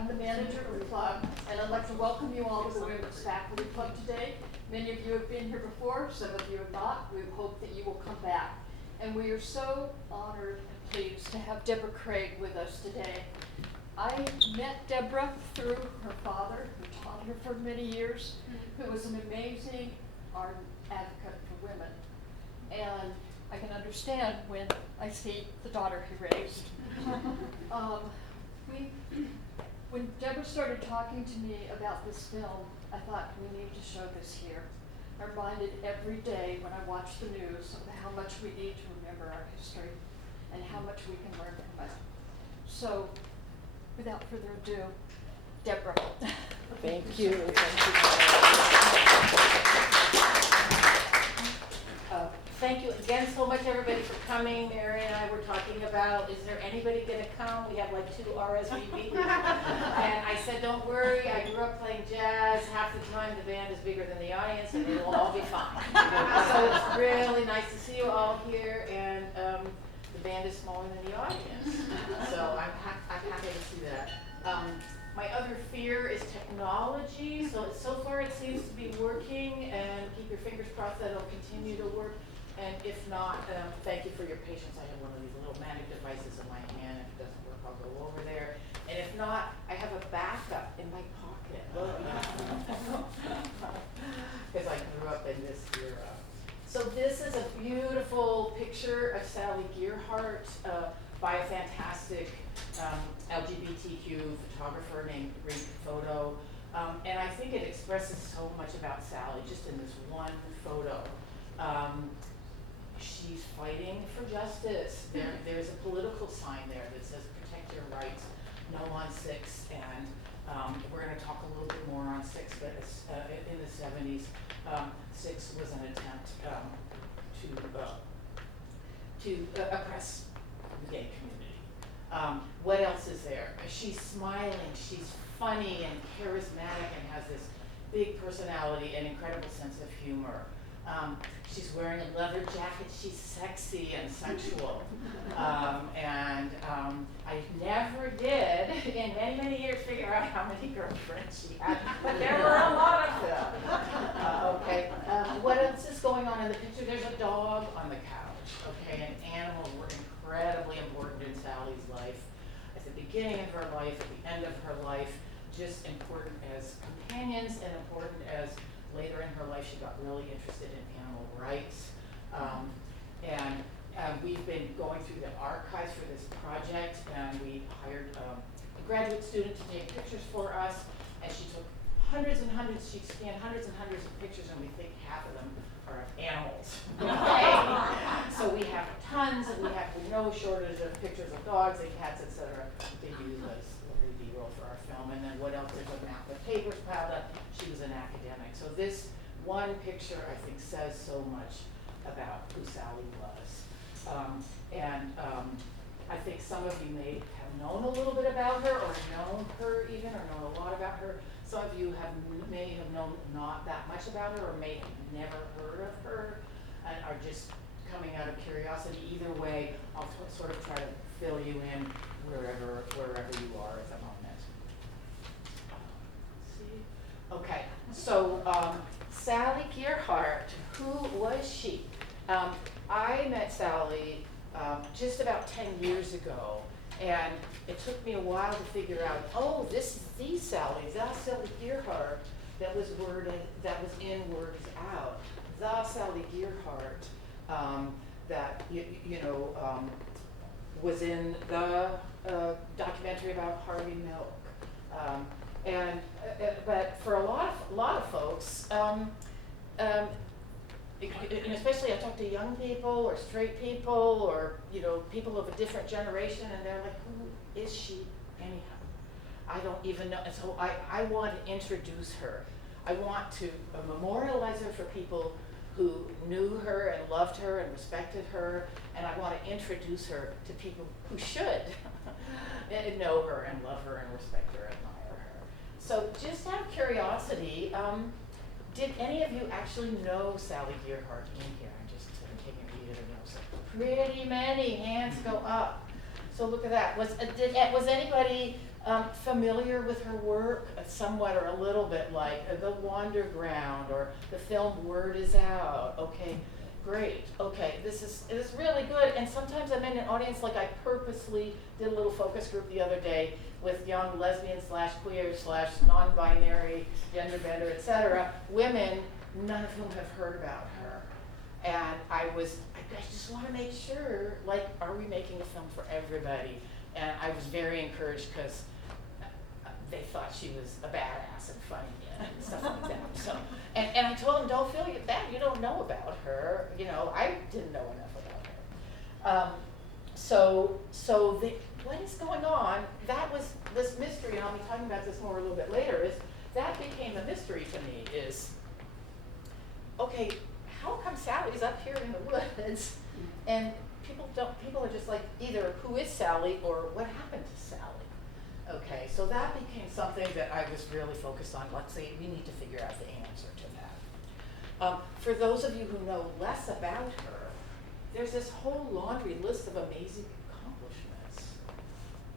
I'm the manager of the club, and I'd like to welcome you all to the Women's Faculty Club today. Many of you have been here before, some of you have not. We hope that you will come back. And we are so honored and pleased to have Deborah Craig with us today. I met Deborah through her father, who taught her for many years, who was an amazing ardent advocate for women. And I can understand when I see the daughter he raised. When Deborah started talking to me about this film, I thought, we need to show this here. I'm reminded every day when I watch the news of how much we need to remember our history and how much we can learn from it. So, without further ado, Deborah. Thank you. Thank you again so much, everybody, for coming. Mary and I were talking about, is there anybody going to come? We have like 2 RSVPs. And I said, don't worry, I grew up playing jazz. Half the time the band is bigger than the audience, and it will all be fine. So it's really nice to see you all here, and the band is smaller than the audience. So I'm happy to see that. My other fear is technology. So far it seems to be working, and keep your fingers crossed that it'll continue to work. And if not, thank you for your patience. I have one of these little magic devices in my hand. If it doesn't work, I'll go over there. And if not, I have a backup in my pocket. Because I grew up in this era. So this is a beautiful picture of Sally Gearhart by a fantastic LGBTQ photographer named Reed Photo. And I think it expresses so much about Sally just in this one photo. She's fighting for justice. There's a political sign there that says protect your rights, no on 6, and we're going to talk a little bit more on 6, but it's, in the 70s, 6 was an attempt to oppress the gay community. What else is there? She's smiling, she's funny and charismatic and has this big personality and incredible sense of humor. She's wearing a leather jacket. She's sexy and sensual. I never did, in many, many years, figure out how many girlfriends she had, but there were a lot of them. Okay. What else is going on in the picture? There's a dog on the couch. Okay. And animals were incredibly important in Sally's life. At the beginning of her life, at the end of her life, just important as companions and important as later in her life, she got really interested in animal rights. We've been going through the archives for this project, and we hired a graduate student to take pictures for us, and she took hundreds and hundreds, she scanned hundreds and hundreds of pictures, and we think half of them are of animals. Okay? So we have tons, and we have no shortage of pictures of dogs and cats, etc. to use as B-roll for our film. And then what else? There's a map of papers piled up. She was an academic. So this one picture, I think, says so much about who Sally was. I think some of you may have known a little bit about her, or known her even, or known a lot about her. Some of you may have known not that much about her, or may have never heard of her, and are just coming out of curiosity. Either way, I'll sort of try to fill you in wherever you are at the moment. Okay, so Sally Gearhart, who was she? I met Sally just about 10 years ago, and it took me a while to figure out, oh, this is the Sally, Sally Gearhart, that was in Words Out. The Sally Gearhart that, was in the documentary about Harvey Milk. But for a lot of folks, and especially I talk to young people or straight people or people of a different generation, and they're like, who is she anyhow? I don't even know. And so I want to introduce her. I want to memorialize her for people who knew her and loved her and respected her, and I want to introduce her to people who should know her and love her and respect her and admire her. So just out of curiosity, did any of you actually know Sally Gearhart in here? I'm just taking a read of the notes. Pretty many hands go up. So look at that. Was anybody familiar with her work, somewhat or a little bit, like The Wanderground or the film Word Is Out. Okay, great. Okay, this is really good. And sometimes I'm in an audience, like I purposely did a little focus group the other day with young lesbian slash queer slash non-binary, gender bender, etc. women, none of whom have heard about her. And I just want to make sure, like, are we making a film for everybody? And I was very encouraged because they thought she was a badass and funny and stuff like that. So, and I told them, don't feel bad, you don't know about her. You know, I didn't know enough about her. What is going on? That was this mystery, and I'll be talking about this more a little bit later, is that became a mystery to me is, okay, how come Sally's up here in the woods and people are just like, either who is Sally or what happened to Sally? Okay, so that became something that I was really focused on. Let's say we need to figure out the answer to that. For those of you who know less about her, there's this whole laundry list of amazing accomplishments.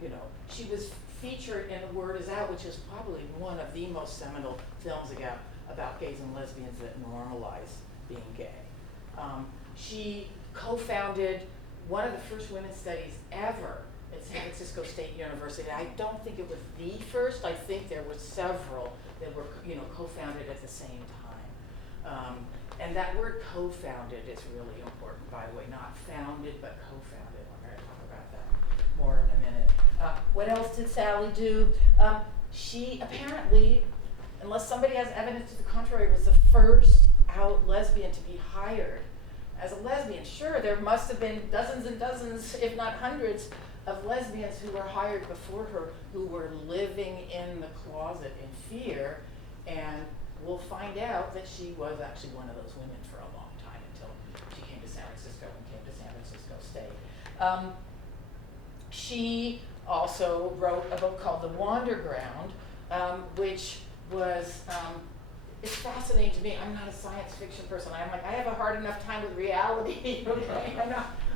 You know, she was featured in The Word Is Out, which is probably one of the most seminal films about gays and lesbians that normalize being gay. She co-founded one of the first women's studies ever at San Francisco State University. I don't think it was the first. I think there were several that were, co-founded at the same time. And that word co-founded is really important, by the way, not founded, but co-founded. We're going to talk about that more in a minute. What else did Sally do? She apparently, unless somebody has evidence to the contrary, was the first out lesbian to be hired as a lesbian. Sure, there must have been dozens and dozens, if not hundreds, of lesbians who were hired before her who were living in the closet in fear, and we'll find out that she was actually one of those women for a long time until she came to San Francisco and came to San Francisco State. She also wrote a book called The Wanderground, which was, it's fascinating to me. I'm not a science fiction person. I'm like, I have a hard enough time with reality, okay?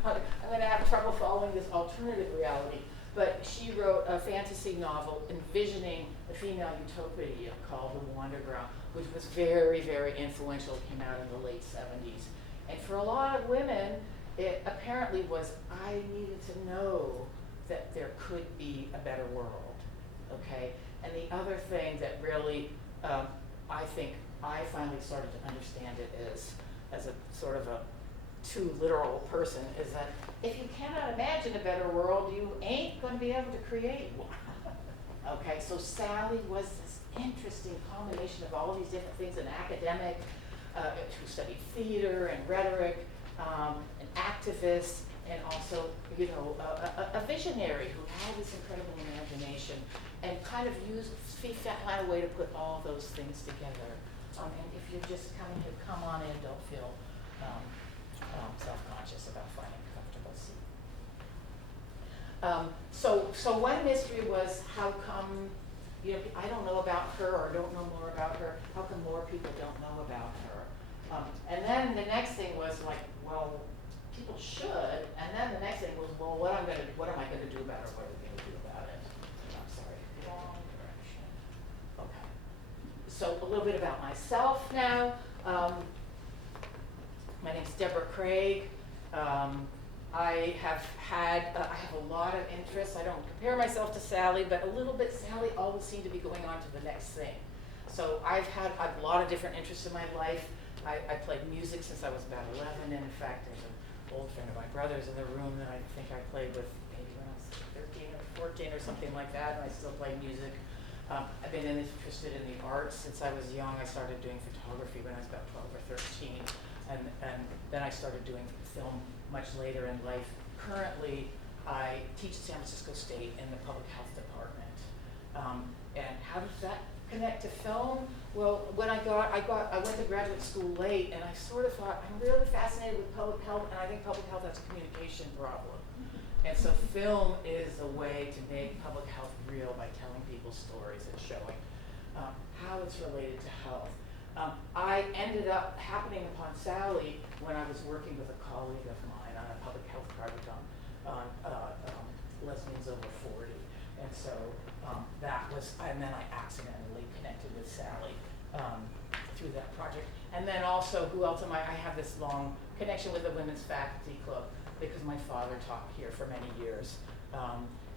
I'm going to have trouble following this alternative reality. But she wrote a fantasy novel envisioning a female utopia called The Wanderground, which was very, very influential. It came out in the late 70s. And for a lot of women, it apparently was, I needed to know that there could be a better world, okay? And the other thing that really, I think I finally started to understand it is, as a sort of a too literal person, is that if you cannot imagine a better world, you ain't going to be able to create one. Okay, so Sally was this interesting combination of all these different things, an academic who studied theater and rhetoric, an activist, and also, a visionary who had this incredible imagination and kind of found a way to put all those things together. And if you're just coming to come on in, don't feel self-conscious about finding a comfortable seat. So one mystery was how come, I don't know about her or don't know more about her. How come more people don't know about her? And then the next thing was like, well, people should. And then the next thing was, well, what am I going to do about it? What are we going to do about it? I'm sorry, wrong direction. Okay. So a little bit about myself now. My name's Deborah Craig. I have a lot of interests. I don't compare myself to Sally, but a little bit Sally always seemed to be going on to the next thing. So I've had a lot of different interests in my life. I played music since I was about 11, and in fact, there's an old friend of my brother's in the room that I think I played with maybe when I was 13 or 14 or something like that, and I still play music. I've been interested in the arts since I was young. I started doing photography when I was about 12 or 13. And then I started doing film much later in life. Currently, I teach at San Francisco State in the public health department. And how does that connect to film? Well, when I went to graduate school late, and I sort of thought, I'm really fascinated with public health, and I think public health has a communication problem. And so film is a way to make public health real by telling people's stories and showing how it's related to health. I ended up happening upon Sally when I was working with a colleague of mine on a public health project on lesbians over 40. And so and then I accidentally connected with Sally through that project. And then also, who else am I? I have this long connection with the Women's Faculty Club because my father taught here for many years.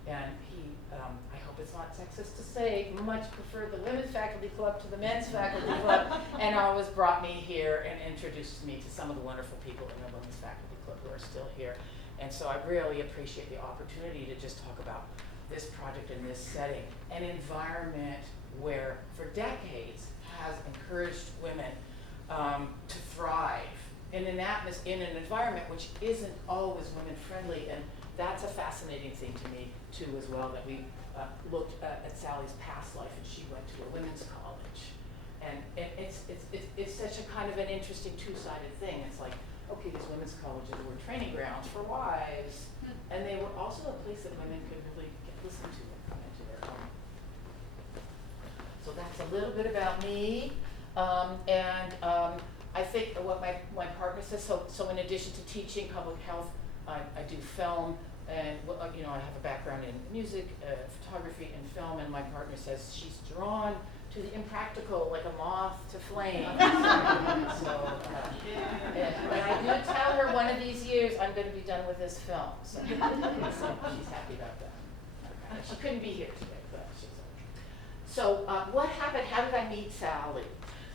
And he, I hope it's not sexist to say, much preferred the Women's Faculty Club to the Men's Faculty Club, and always brought me here and introduced me to some of the wonderful people in the Women's Faculty Club who are still here. And so I really appreciate the opportunity to just talk about this project in this setting, an environment where for decades has encouraged women to thrive in an environment which isn't always women friendly, and that's a fascinating thing to me too as well, that we looked at Sally's past life, and she went to a women's college, and it's such a kind of an interesting two-sided thing. It's like, okay, these women's colleges were training grounds for wives, and they were also a place that women could really get listened to and come into their own. So that's a little bit about me, I think what my partner says, so in addition to teaching public health, I do film, and you know, I have a background in music, photography, and film, and my partner says she's drawn to the impractical like a moth to flame. So, and I do tell her one of these years I'm going to be done with this film, so she's happy about that. Okay. She couldn't be here today, but she's okay. So what happened? How did I meet Sally?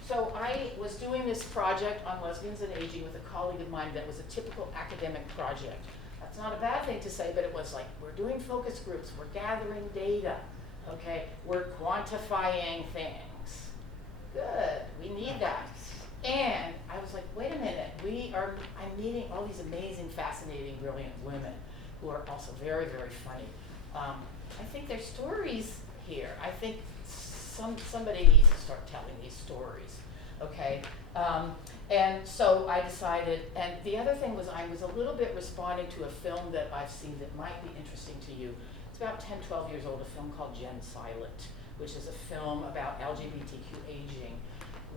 So I was doing this project on lesbians and aging with a colleague of mine that was a typical academic project. That's not a bad thing to say, but it was like, we're doing focus groups, we're gathering data, okay? We're quantifying things. Good, we need that. And I was like, wait a minute, I'm meeting all these amazing, fascinating, brilliant women who are also very, very funny. I think there's stories here. I think somebody needs to start telling these stories, okay? And so I decided, and the other thing was I was a little bit responding to a film that I've seen that might be interesting to you. It's about 10, 12 years old, a film called Gen Silent, which is a film about LGBTQ aging,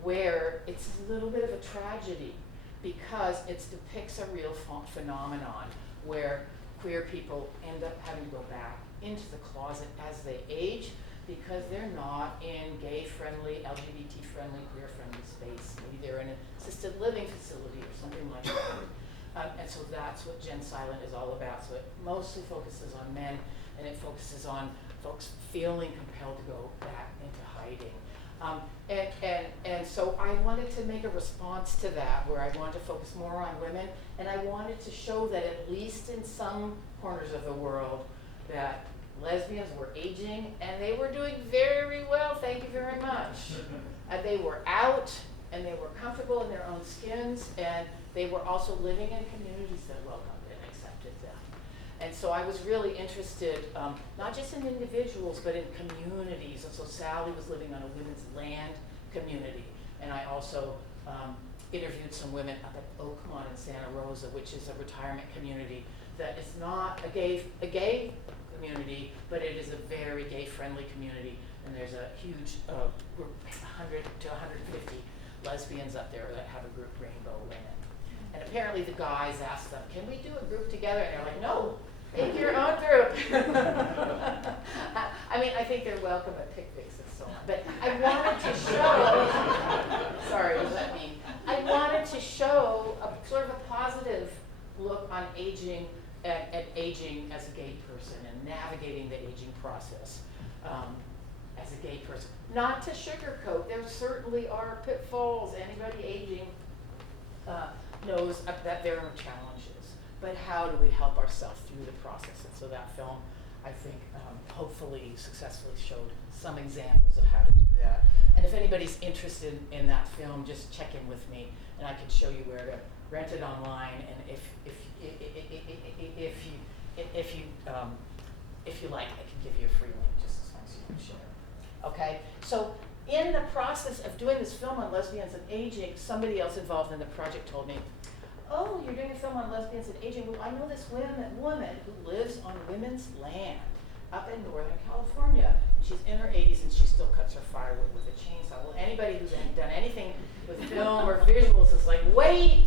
where it's a little bit of a tragedy because it depicts a real phenomenon where queer people end up having to go back into the closet as they age because they're not in gay-friendly, LGBT-friendly, queer-friendly space. Maybe they're in an assisted living facility or something like that. And so that's what Gen Silent is all about. So it mostly focuses on men, and it focuses on folks feeling compelled to go back into hiding. And so I wanted to make a response to that, where I wanted to focus more on women, and I wanted to show that at least in some corners of the world, that lesbians were aging, and they were doing very well, thank you very much. They were out, and they were comfortable in their own skins, and they were also living in communities that welcomed and accepted them. And so I was really interested, not just in individuals, but in communities. And so Sally was living on a women's land community, and I also interviewed some women up at Oakmont in Santa Rosa, which is a retirement community that is not a gay community, but it is a very gay-friendly community, and there's a huge group, 100 to 150 lesbians up there that have a group, Rainbow Women. And apparently the guys asked them, can we do a group together? And they're like, no, make your own group. I mean, I think they're welcome at picnics and so on. But I wanted to show, sorry, what does that mean? I wanted to show a sort of a positive look on aging, at aging as a gay person and navigating the aging process as a gay person. Not to sugarcoat, there certainly are pitfalls. Anybody aging knows that there are challenges, but how do we help ourselves through the process? And so that film, I think, hopefully successfully showed some examples of how to do that. And if anybody's interested in that film, just check in with me, and I can show you where to rent it online. And if you like, I can give you a free link just as long as you can share. Okay, so in the process of doing this film on lesbians and aging, somebody else involved in the project told me, oh, you're doing a film on lesbians and aging. Well, I know this woman who lives on women's land up in Northern California. She's in her 80s and she still cuts her firewood with a chainsaw. Well, anybody who's done anything with film or visuals is like, wait,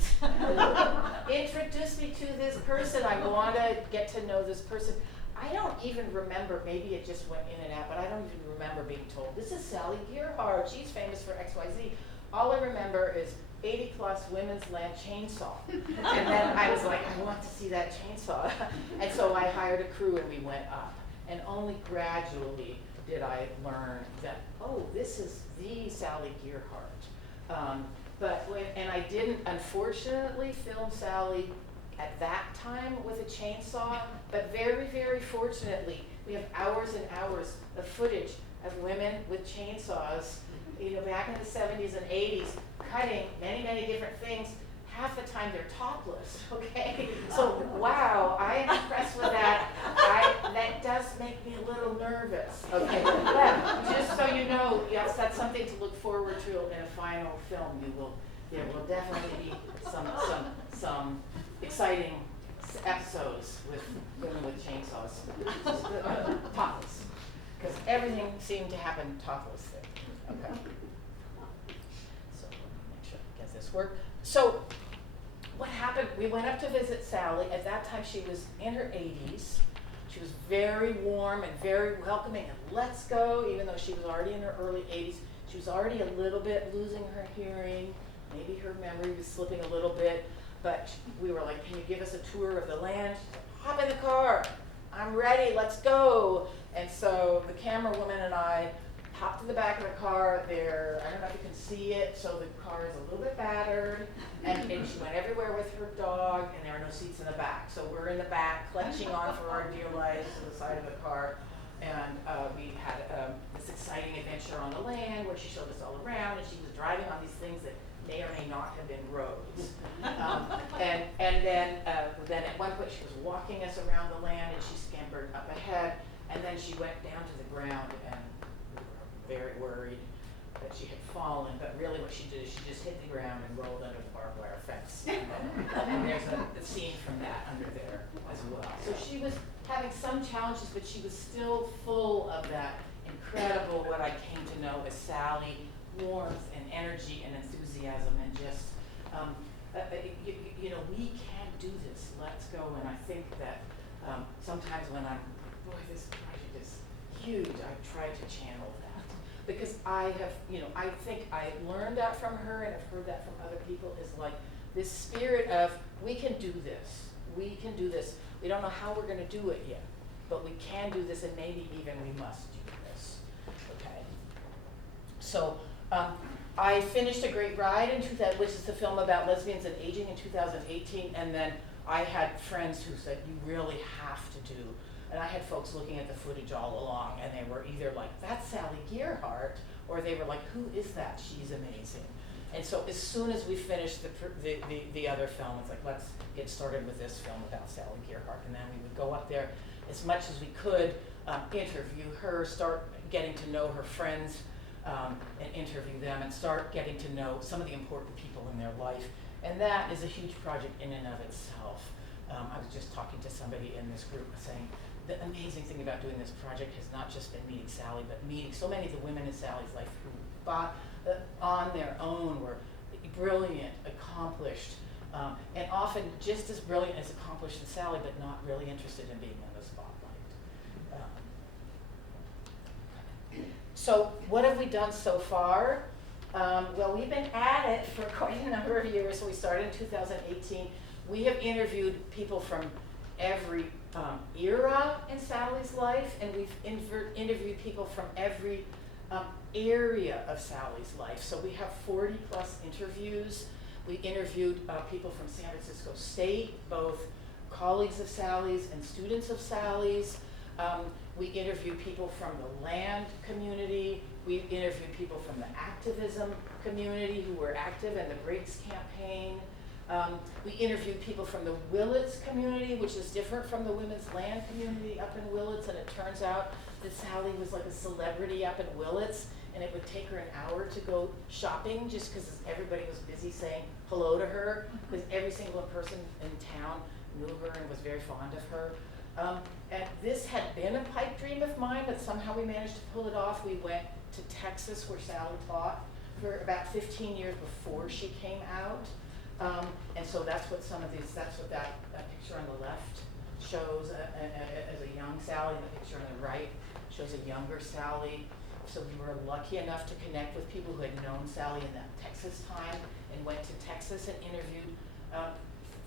introduce me to this person. I want to get to know this person. I don't even remember, maybe it just went in and out, but I don't even remember being told, this is Sally Gearhart, she's famous for XYZ. All I remember is 80 plus women's land chainsaw. And then I was like, I want to see that chainsaw. And so I hired a crew and we went up. And only gradually did I learn that, oh, this is the Sally Gearhart. And I didn't, unfortunately, film Sally at that time with a chainsaw, but very, very fortunately, we have hours and hours of footage of women with chainsaws, back in the 70s and 80s, cutting many, many different things. Half the time they're topless, okay? So, wow, I am impressed with that. That does make me a little nervous, okay? But just so you know, yes, that's something to look forward to in a final film. There will definitely be some exciting episodes with women with chainsaws, topless, because everything seemed to happen topless there. Okay. So let me make sure I get this work. So what happened? We went up to visit Sally. At that time, she was in her 80s. She was very warm and very welcoming. And let's go, even though she was already in her early 80s. She was already a little bit losing her hearing. Maybe her memory was slipping a little bit. But we were like, can you give us a tour of the land? She's like, hop in the car. I'm ready. Let's go. And so the camera woman and I hopped in the back of the car there. I don't know if you can see it. So the car is a little bit battered. And she went everywhere with her dog. And there are no seats in the back. So we're in the back, clutching on for our dear lives to the side of the car. And we had this exciting adventure on the land where she showed us all around. And she was driving on these things that may or may not have been roads. And then at one point she was walking us around the land and she scampered up ahead, and then she went down to the ground and we were very worried that she had fallen, but really what she did is she just hit the ground and rolled under the barbed wire fence. And there's a scene from that under there as well. So she was having some challenges, but she was still full of that incredible, what I came to know as Sally, warmth and energy and enthusiasm and just, we can do this, let's go. And I think that sometimes when this project is huge, I try to channel that. Because I have, I think I learned that from her and I've heard that from other people, is like this spirit of, we can do this, we can do this. We don't know how we're gonna do it yet, but we can do this, and maybe even we must do this, okay? So, I finished A Great Ride in 2000, which is the film about lesbians and aging, in 2018, and then I had friends who said, you really have to do, and I had folks looking at the footage all along, and they were either like, that's Sally Gearhart, or they were like, who is that? She's amazing. And so as soon as we finished the other film, it's like, let's get started with this film about Sally Gearhart, and then we would go up there as much as we could, interview her, start getting to know her friends, and interview them and start getting to know some of the important people in their life. And that is a huge project in and of itself. I was just talking to somebody in this group saying, the amazing thing about doing this project has not just been meeting Sally, but meeting so many of the women in Sally's life who on their own were brilliant, accomplished, and often just as brilliant as accomplished as Sally, but not really interested in being in the spotlight. So what have we done so far? Well, we've been at it for quite a number of years. So we started in 2018. We have interviewed people from every era in Sally's life, and we've interviewed people from every area of Sally's life. So we have 40 plus interviews. We interviewed people from San Francisco State, both colleagues of Sally's and students of Sally's. We interviewed people from the land community. We interviewed people from the activism community who were active in the Breaks campaign. We interviewed people from the Willits community, which is different from the women's land community up in Willits, and it turns out that Sally was like a celebrity up in Willits, and it would take her an hour to go shopping just because everybody was busy saying hello to her, because every single person in town knew her and was very fond of her. And this had been a pipe dream of mine, but somehow we managed to pull it off. We went to Texas, where Sally taught for about 15 years before she came out. And so that's what that picture on the left shows as a young Sally, and the picture on the right shows a younger Sally. So we were lucky enough to connect with people who had known Sally in that Texas time and went to Texas and interviewed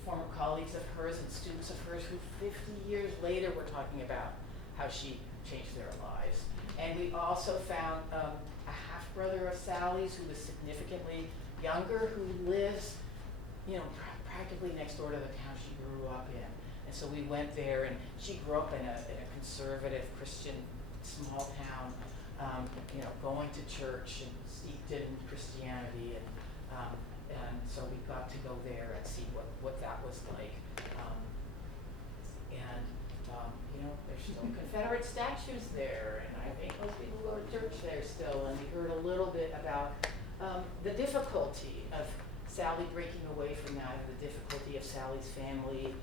former colleagues of hers and students of hers who 50 years later were talking about how she changed their lives. And we also found a half-brother of Sally's who was significantly younger, who lives, you know, practically next door to the town she grew up in. And so we went there, and she grew up in a conservative Christian small town, you know, going to church and steeped in Christianity, and so we got to go there and see what that was like. You know, there's still Confederate statues there, and I think most people go to church there still, and we heard a little bit about the difficulty of Sally breaking away from that, and the difficulty of Sally's family,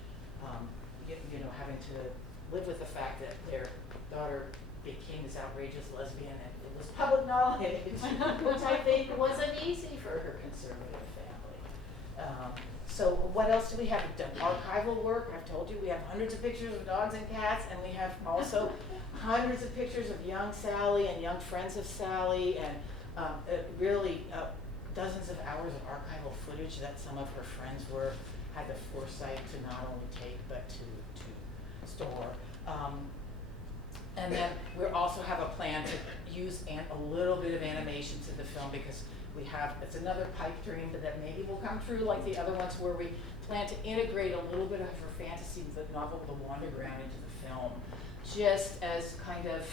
you know, having to live with the fact that their daughter became this outrageous lesbian, and it was public knowledge, which I think wasn't easy for her conservative family. So what else do we have? We've done archival work. I've told you we have hundreds of pictures of dogs and cats, and we have also hundreds of pictures of young Sally and young friends of Sally, and really dozens of hours of archival footage that some of her friends had the foresight to not only take but to store. And then we also have a plan to use a little bit of animations in the film, because it's another pipe dream that maybe will come true like the other ones, where we plan to integrate a little bit of her fantasy with the novel The Wanderground into the film, just as kind of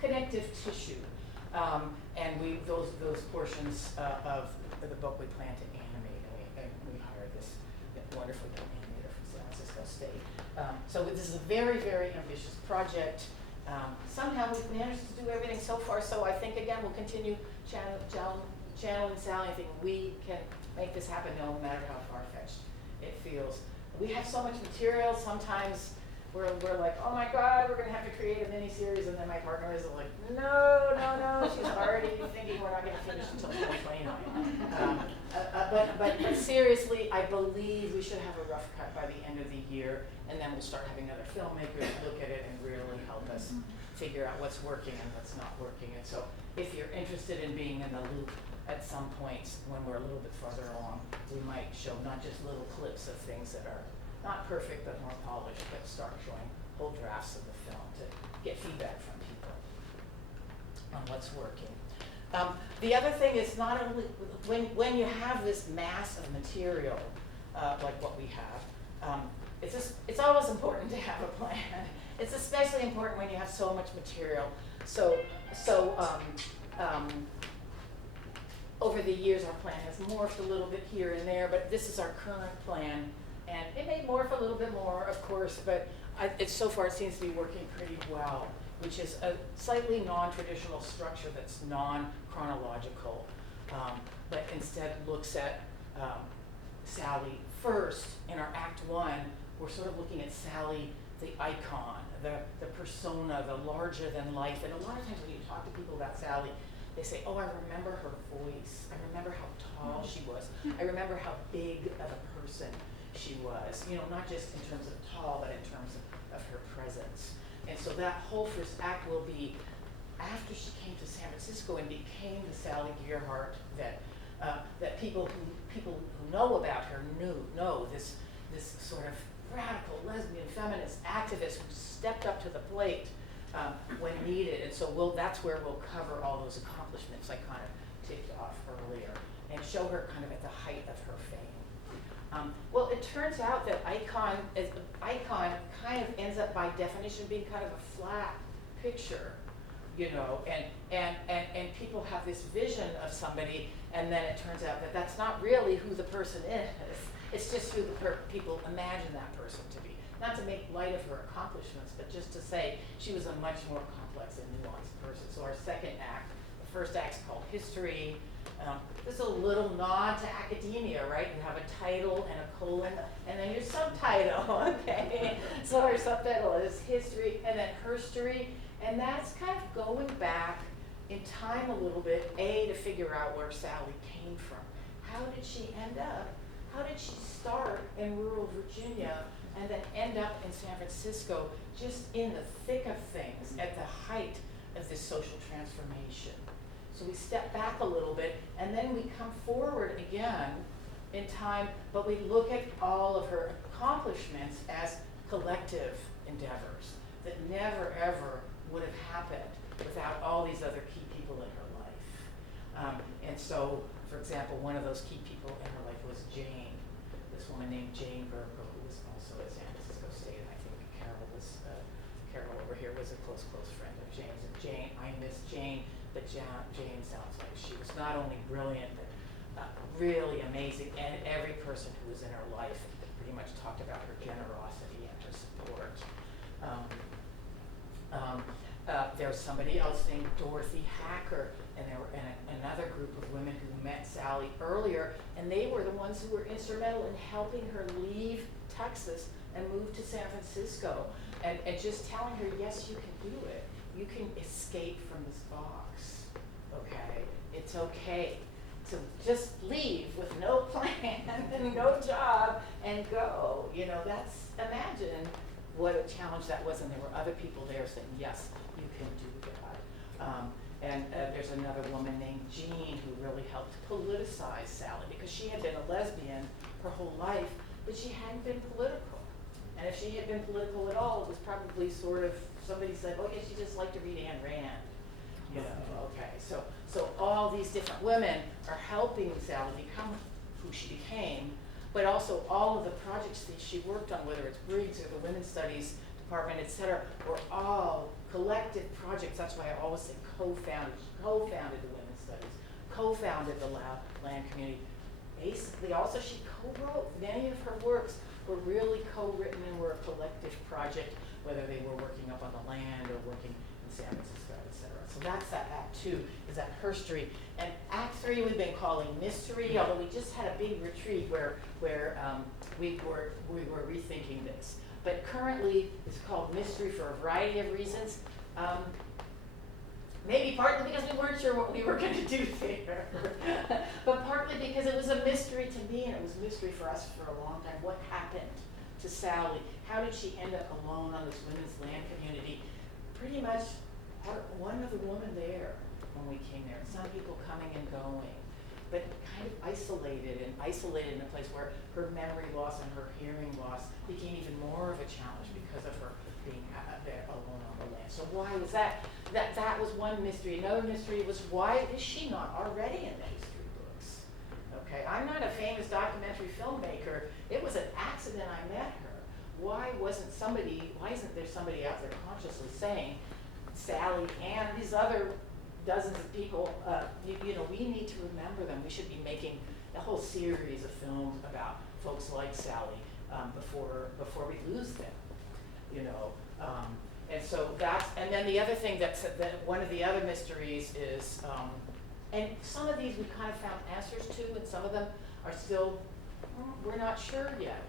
connective tissue. And those portions of the book we plan to animate, and we hired this wonderful young animator from San Francisco State. So this is a very, very ambitious project. Somehow we've managed to do everything so far, so I think, again, we'll continue channeling Sally. I think we can make this happen no matter how far-fetched it feels. We have so much material, sometimes we're like, oh my God, we're gonna have to create a mini-series, and then my partner is like, no, she's already thinking we're not gonna finish until 2029. But seriously, I believe we should have a rough cut by the end of the year, and then we'll start having other filmmakers look at it and really help us figure out what's working and what's not working. And so if you're interested in being in the loop at some points when we're a little bit farther along, we might show not just little clips of things that are not perfect but more polished, but start showing whole drafts of the film to get feedback from people on what's working. The other thing is, not only when you have this mass of material like what we have, it's always important to have a plan. It's especially important when you have so much material. So over the years, our plan has morphed a little bit here and there, but this is our current plan. And it may morph a little bit more, of course, but so far it seems to be working pretty well, which is a slightly non-traditional structure that's non-chronological, but instead looks at Sally first. In our Act 1, we're sort of looking at Sally, the icon, the persona, the larger than life. And a lot of times when you talk to people about Sally, they say, oh, I remember her voice. I remember how tall she was. I remember how big of a person she was. You know, not just in terms of tall, but in terms of her presence. And so that whole first act will be after she came to San Francisco and became the Sally Gearhart that people who know about her know this sort of radical lesbian feminist activist who stepped up to the plate when needed. And so that's where we'll cover all those accomplishments I kind of ticked off earlier and show her kind of at the height of her fame. Well, it turns out that icon kind of ends up by definition being kind of a flat picture, you know, and people have this vision of somebody, and then it turns out that that's not really who the person is. It's just who people imagine that person to be. Not to make light of her accomplishments, but just to say she was a much more complex and nuanced person. So our second act, the first act's called History. This is a little nod to academia, right? You have a title and a colon, and then your subtitle, okay? So our subtitle is History, and then Herstory, and that's kind of going back in time a little bit, to figure out where Sally came from. How did she end up? How did she start in rural Virginia and then end up in San Francisco just in the thick of things at the height of this social transformation. So we step back a little bit and then we come forward again in time, but we look at all of her accomplishments as collective endeavors that never ever would have happened without all these other key people in her life. And so, for example, one of those key people in her life was Jane, this woman named Jane Burko, who was also at San Francisco State, and I think Carol over here was a close friend of Jane's. And Jane, I miss Jane, but Jane sounds like she was not only brilliant, but really amazing, and every person who was in her life pretty much talked about her generosity and her support. There's somebody else named Dorothy Hacker, and there were another group of women who met Sally earlier, and they were the ones who were instrumental in helping her leave Texas and move to San Francisco, and just telling her, yes, you can do it. You can escape from this box, okay? It's okay to just leave with no plan and no job and go. You know, imagine what a challenge that was, and there were other people there saying, yes, you can do that. And there's another woman named Jean who really helped politicize Sally, because she had been a lesbian her whole life, but she hadn't been political. And if she had been political at all, it was probably sort of, somebody said, oh yeah, she just liked to read Ayn Rand. You know, okay, so all these different women are helping Sally become who she became, but also all of the projects that she worked on, whether it's Briggs or the Women's Studies Department, et cetera, were all collective projects. That's why I always say co-founded. She co-founded the Women's Studies, co-founded the land community. Basically, also she co-wrote. Many of her works were really co-written and were a collective project, whether they were working up on the land or working in San Francisco, et cetera. So that's that Act 2, is that herstory. And Act 3 we've been calling mystery, although we just had a big retreat where we were rethinking this. But currently it's called mystery for a variety of reasons. Maybe partly because we weren't sure what we were going to do there, but partly because it was a mystery to me, and it was a mystery for us for a long time. What happened to Sally? How did she end up alone on this women's land community? Pretty much one other woman there when we came there, and some people coming and going, but kind of isolated in a place where her memory loss and her hearing loss became even more of a challenge because of her being there alone on the land. So why was that? That was one mystery. Another mystery was, why is she not already in the history books? Okay, I'm not a famous documentary filmmaker. It was an accident I met her. Why isn't there somebody out there consciously saying, Sally and these other dozens of people, you know, we need to remember them. We should be making a whole series of films about folks like Sally before we lose them, you know. And so and then the other thing that one of the other mysteries is, and some of these we kind of found answers to, and some of them are still, we're not sure yet.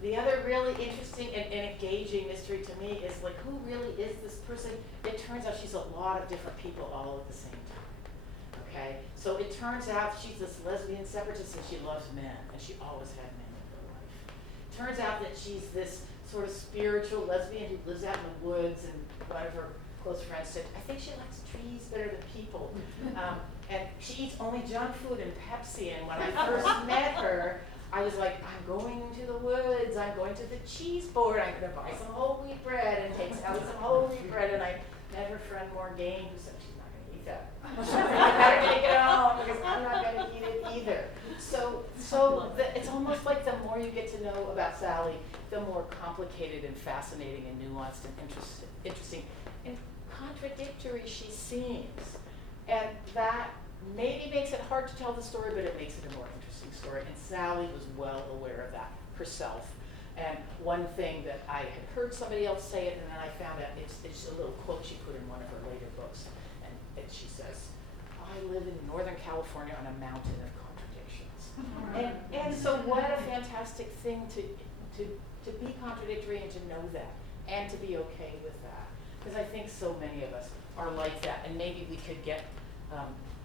The other really interesting and engaging mystery to me is, like, who really is this person? It turns out she's a lot of different people all at the same time, okay? So it turns out she's this lesbian separatist and she loves men, and she always had men in her life. Turns out that she's this sort of spiritual lesbian who lives out in the woods, and one of her close friends said, I think she likes trees better than people. And she eats only junk food and Pepsi, and when I first met her, I was like, I'm going to the woods, I'm going to the cheese board, I'm gonna buy some whole wheat bread and take Sally some whole wheat bread. And I met her friend Morgane, who said she's not gonna eat that. You better take it home because I'm not gonna eat it either. So it's almost like the more you get to know about Sally, the more complicated and fascinating and nuanced and interesting and contradictory she seems. And that maybe makes it hard to tell the story, but it makes it a more interesting story. And Sally was well aware of that herself. And one thing that I had heard somebody else say it, and then I found out, it's a little quote she put in one of her later books. And she says, I live in Northern California on a mountain of contradictions. And so what a fantastic thing to be contradictory and to know that, and to be okay with that. Because I think so many of us are like that, and maybe we could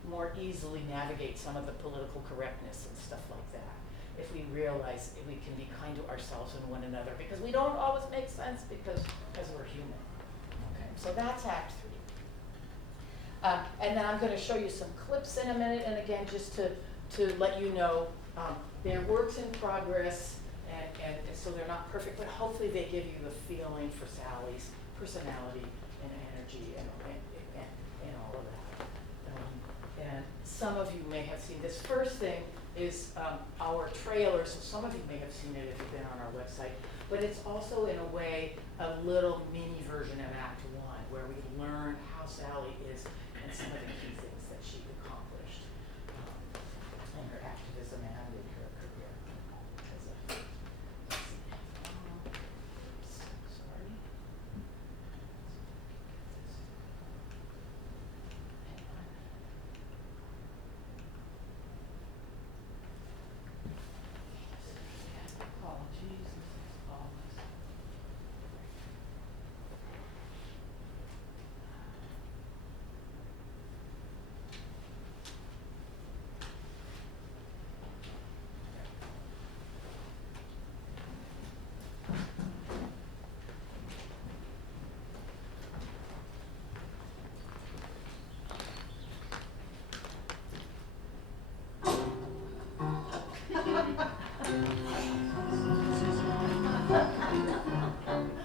more easily navigate some of the political correctness and stuff like that. if we realize we can be kind to ourselves and one another, because we don't always make sense because we're human. Okay, so that's Act 3. And then I'm going to show you some clips in a minute, and again, just to let you know, they're works in progress, and so they're not perfect, but hopefully they give you the feeling for Sally's personality and energy and all of that. And some of you may have seen this. First thing is our trailer, so some of you may have seen it if you've been on our website, but it's also in a way a little mini version of Act 1, where we learn how Sally is and some of the key things that she accomplished in her activism and in her career. As a, let's see. Sorry. Hang on. Oh, Jesus. Almost.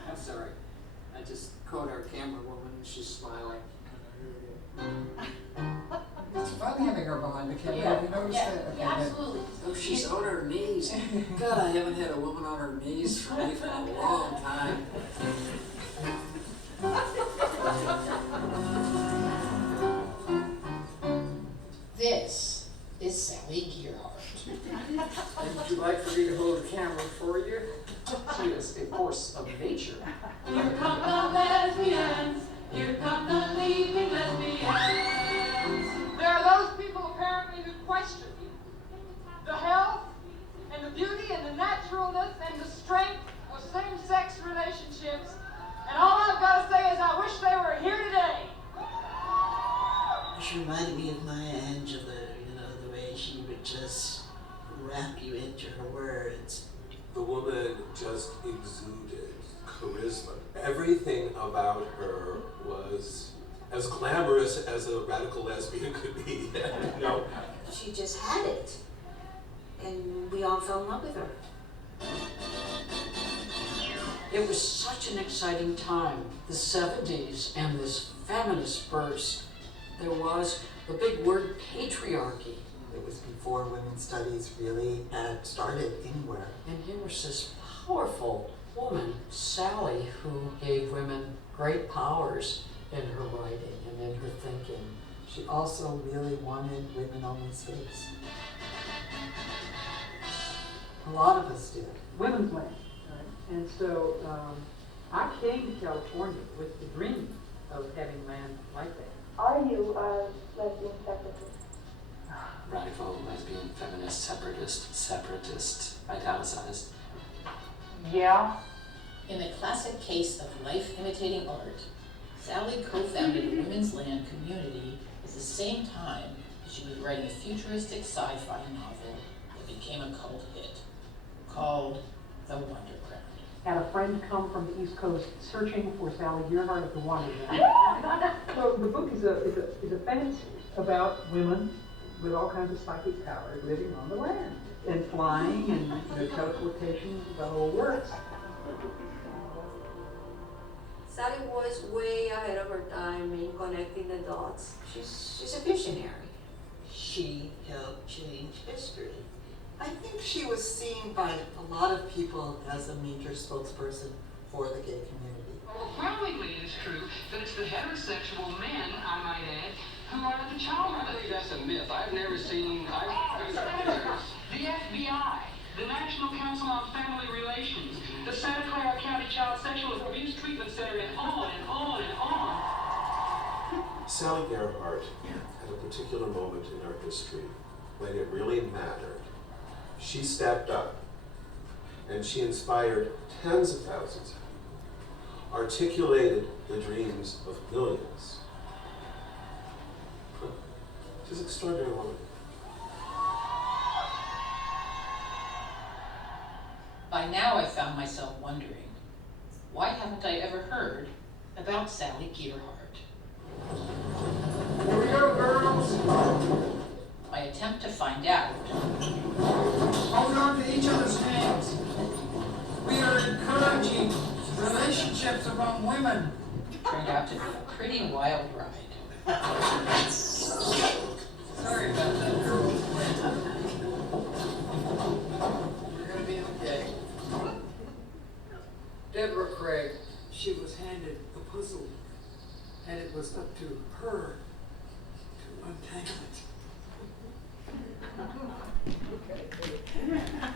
I'm sorry. I just caught our camera woman and she's smiling. It's fun having her behind the camera. Yeah. Have you noticed that? Okay, good. Absolutely. Oh, she's on her knees. God, I haven't had a woman on her knees for me for a long time. This is Sally Gearhart. And would you like for me to hold the camera for you? She is a force of nature. Here come the lesbians, here come the leaving lesbians. There are those people apparently who question the health and the beauty and the naturalness and the strength of same-sex relationships. And all I've got to say is I wish they were here today. She reminded me of Maya Angelou, the way she would just wrap you into her words. The woman just exuded charisma. Everything about her was as glamorous as a radical lesbian could be. She just had it. And we all fell in love with her. It was such an exciting time, the 70s and this feminist burst. There was the big word patriarchy. It was before women's studies really had started anywhere. And here was this powerful woman, Sally, who gave women great powers in her writing and in her thinking. She also really wanted women-only space. A lot of us did. Women's land, right? And so I came to California with the dream of having land like that. Are you a lesbian separatist? Radical, lesbian, feminist, separatist, italicized. Yeah. In the classic case of life imitating art, Sally co-founded a women's land community at the same time she was writing a futuristic sci-fi novel that became a cult hit called The Wonderground. Had a friend come from the East Coast searching for Sally Gearhart at the Wonderground. So the book is a fantasy about women with all kinds of psychic powers living on the land and flying and teleportation, the whole works. Sally was way ahead of her time in connecting the dots. She's a visionary. She helped change history. I think she was seen by a lot of people as a major spokesperson for the gay community. Overwhelmingly, it is true that it's the heterosexual men, I might add, who are the child I think that's a myth. I've never seen. The FBI, the National Council on Family Relations, the Santa Clara County Child Sexual Abuse Treatment Center, and on and on and on. Sally Gearhart, at a particular moment in our history, when it really mattered, she stepped up and she inspired tens of thousands of people, articulated the dreams of millions. She's an extraordinary woman. By now I found myself wondering, why haven't I ever heard about Sally Gearhart? Here we go, girls. My attempt to find out Hold on to each other's hands. We are encouraging relationships among women. turned out to be a pretty wild ride. Sorry about that, girl. You're gonna be okay. Deborah Craig, she was handed a puzzle, and it was up to her to untangle it.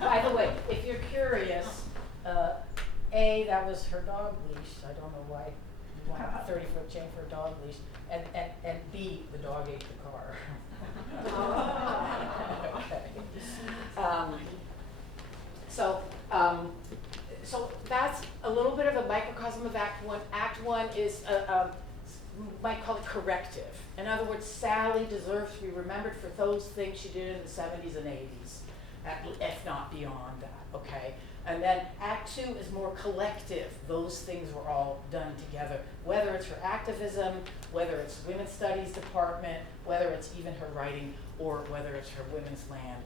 By the way, if you're curious, A, that was her dog leash. I don't know why you want a 30-foot chain for a dog leash. And B, the dog ate the car. Okay. So that's a little bit of a microcosm of Act One. Act One is might call it corrective. In other words, Sally deserves to be remembered for those things she did in the 70s and 80s, if not beyond that, okay? And then Act Two is more collective. Those things were all done together, whether it's her activism, whether it's Women's Studies Department, whether it's even her writing, or whether it's her Women's Land,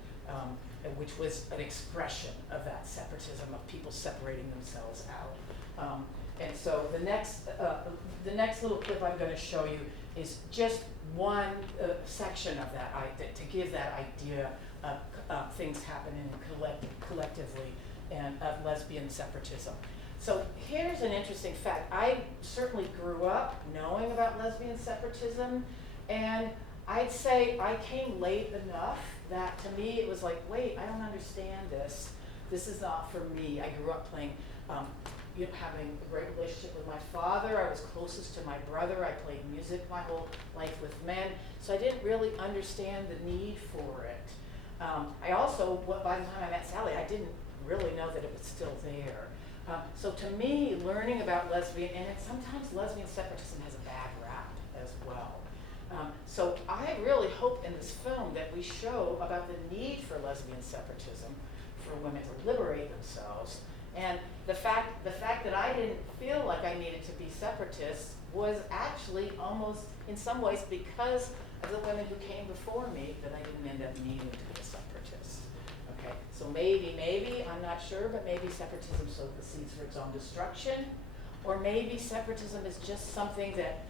which was an expression of that separatism, of people separating themselves out. And so the next little clip I'm going to show you is just one section of that, to give that idea of things happening collectively and of lesbian separatism. So here's an interesting fact. I certainly grew up knowing about lesbian separatism, and I'd say I came late enough that to me it was like, wait, I don't understand this. This is not for me. I grew up playing, having a great relationship with my father. I was closest to my brother. I played music my whole life with men, so I didn't really understand the need for it. I also, by the time I met Sally, I didn't really know that it was still there. So to me, learning about lesbian, and sometimes lesbian separatism has a bad rap as well. So I really hope in this film that we show about the need for lesbian separatism, for women to liberate themselves. And the fact that I didn't feel like I needed to be separatist was actually almost, in some ways, because of the women who came before me, that I didn't end up needing to be a separatist. Okay, so maybe, I'm not sure, but maybe separatism sowed the seeds for its own destruction, or maybe separatism is just something that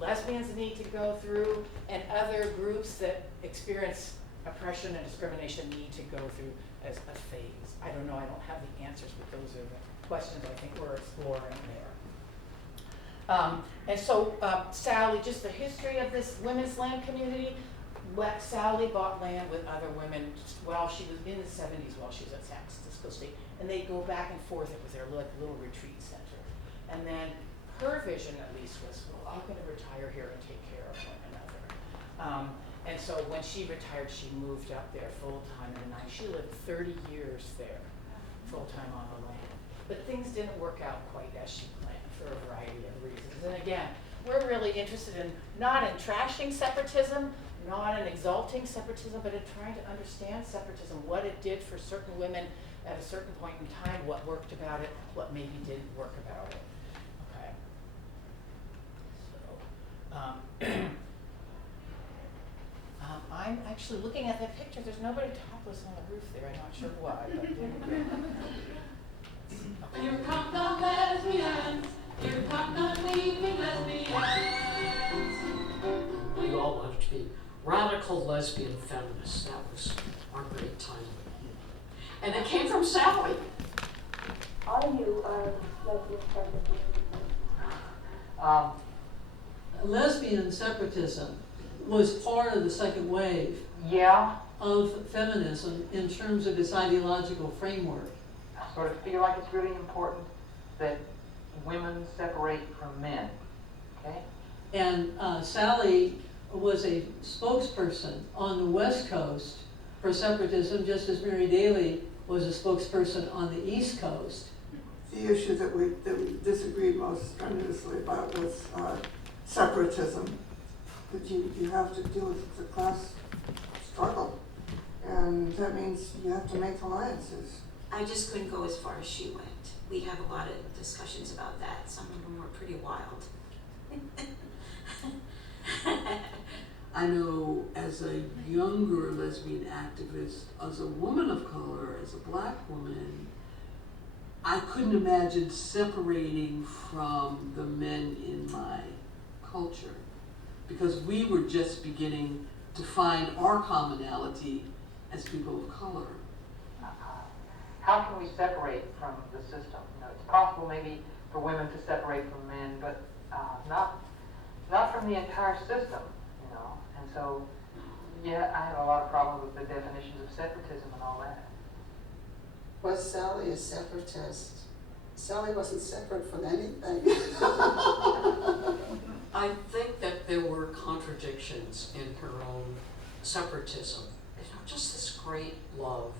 lesbians need to go through, and other groups that experience oppression and discrimination need to go through as a phase. I don't know, I don't have the answers, but those are the questions I think we're exploring there. And so Sally, just the history of this women's land community. Sally bought land with other women while she was in the 70s, while she was at San Francisco State, and they'd go back and forth. It was their little retreat center. And then her vision, at least, was, well, I'm going to retire here and take care of one another. And so when she retired, she moved up there full-time in the 90s. She lived 30 years there, full-time on the land. But things didn't work out quite as she planned for a variety of reasons. And again, we're really interested in, not in trashing separatism, not in exalting separatism, but in trying to understand separatism, what it did for certain women at a certain point in time, what worked about it, what maybe didn't work about it. Okay. So, I'm actually looking at that picture. There's nobody topless on the roof there. I'm not sure why, but okay. Here come the lesbians. Here come the leaving lesbians. We all wanted to be radical lesbian feminists. That was our great time. And it came from Sally. Are you lesbian separatism? Lesbian separatism was part of the second wave of feminism in terms of its ideological framework. Sort of feel like it's really important that women separate from men, okay? And Sally was a spokesperson on the West Coast for separatism, just as Mary Daly was a spokesperson on the East Coast. The issue that we disagreed most strenuously about was separatism. That you have to deal with the class struggle, and that means you have to make alliances. I just couldn't go as far as she went. We have a lot of discussions about that. Some of them were pretty wild. I know as a younger lesbian activist, as a woman of color, as a black woman, I couldn't imagine separating from the men in my culture because we were just beginning to find our commonality as people of color. How can we separate from the system? You know, it's possible maybe for women to separate from men, but not from the entire system, you know. And so, yeah, I have a lot of problems with the definitions of separatism and all that. Was Sally a separatist? Sally wasn't separate from anything. I think that there were contradictions in her own separatism. You know, just this great love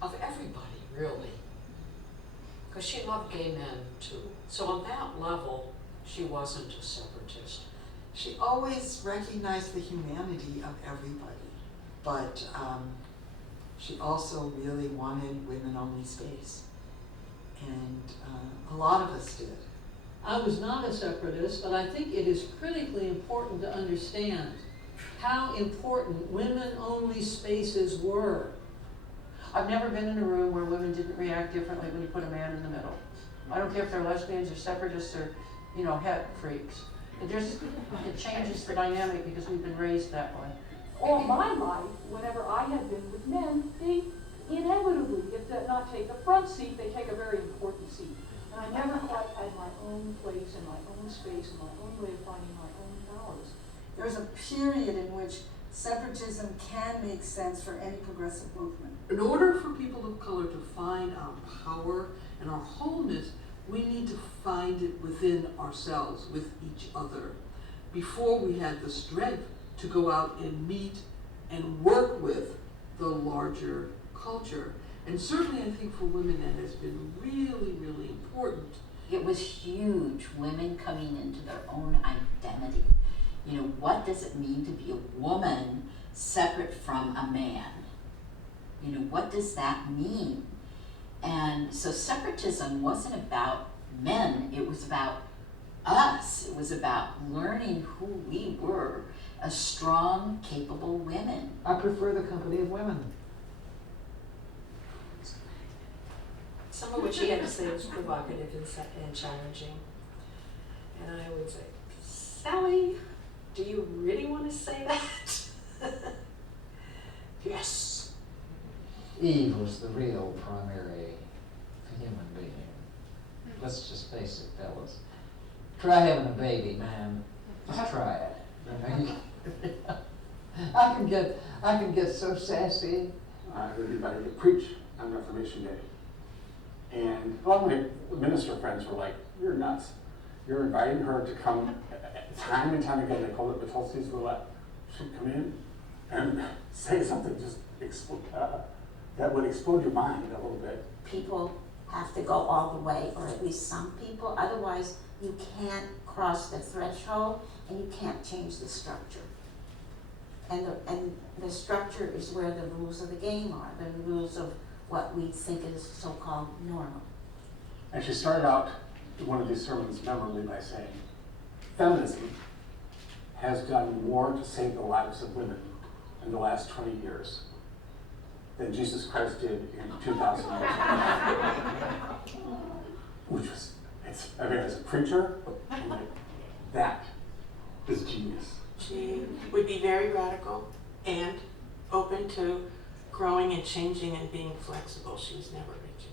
of everybody, really. Because she loved gay men too. So on that level, she wasn't a separatist. She always recognized the humanity of everybody, but she also really wanted women-only space, and a lot of us did. I was not a separatist, but I think it is critically important to understand how important women-only spaces were. I've never been in a room where women didn't react differently when you put a man in the middle. I don't care if they're lesbians or separatists or, you know, het freaks. It changes the dynamic because we've been raised that way. All my life, whenever I have been with men, they inevitably, if they not take the front seat, they take a very important seat. And I never quite had my own place and my own space and my own way of finding my own powers. There's a period in which separatism can make sense for any progressive movement. In order for people of color to find our power and our wholeness, we need to find it within ourselves, with each other, before we had the strength to go out and meet and work with the larger culture. And certainly I think for women that has been really, really important. It was huge, women coming into their own identity. You know, what does it mean to be a woman separate from a man? You know, what does that mean? And so separatism wasn't about men, it was about us. It was about learning who we were as strong, capable women. I prefer the company of women. Some of what she had to say was provocative and challenging. And I would say, Sally, do you really want to say that? Yes. Eve was the real primary human being. Let's just face it, fellas. Try having a baby, man. Just try it. You know, I can get so sassy. I heard anybody to preach on Reformation Day. And a lot of my minister friends were like, "You're nuts. You're inviting her to come time and time again." They called it the Tulsi's Roulette. She'd come in and say something just that would explode your mind a little bit. People have to go all the way, or at least some people. Otherwise, you can't cross the threshold and you can't change the structure. And the structure is where the rules of the game are, the rules of what we think is so-called normal. And she started out one of these sermons memorably by saying, feminism has done more to save the lives of women in the last 20 years than Jesus Christ did in 2,000 years. Which was, I mean, as a preacher, I'm like, that is genius. She would be very radical and open to growing and changing and being flexible. She was never rigid.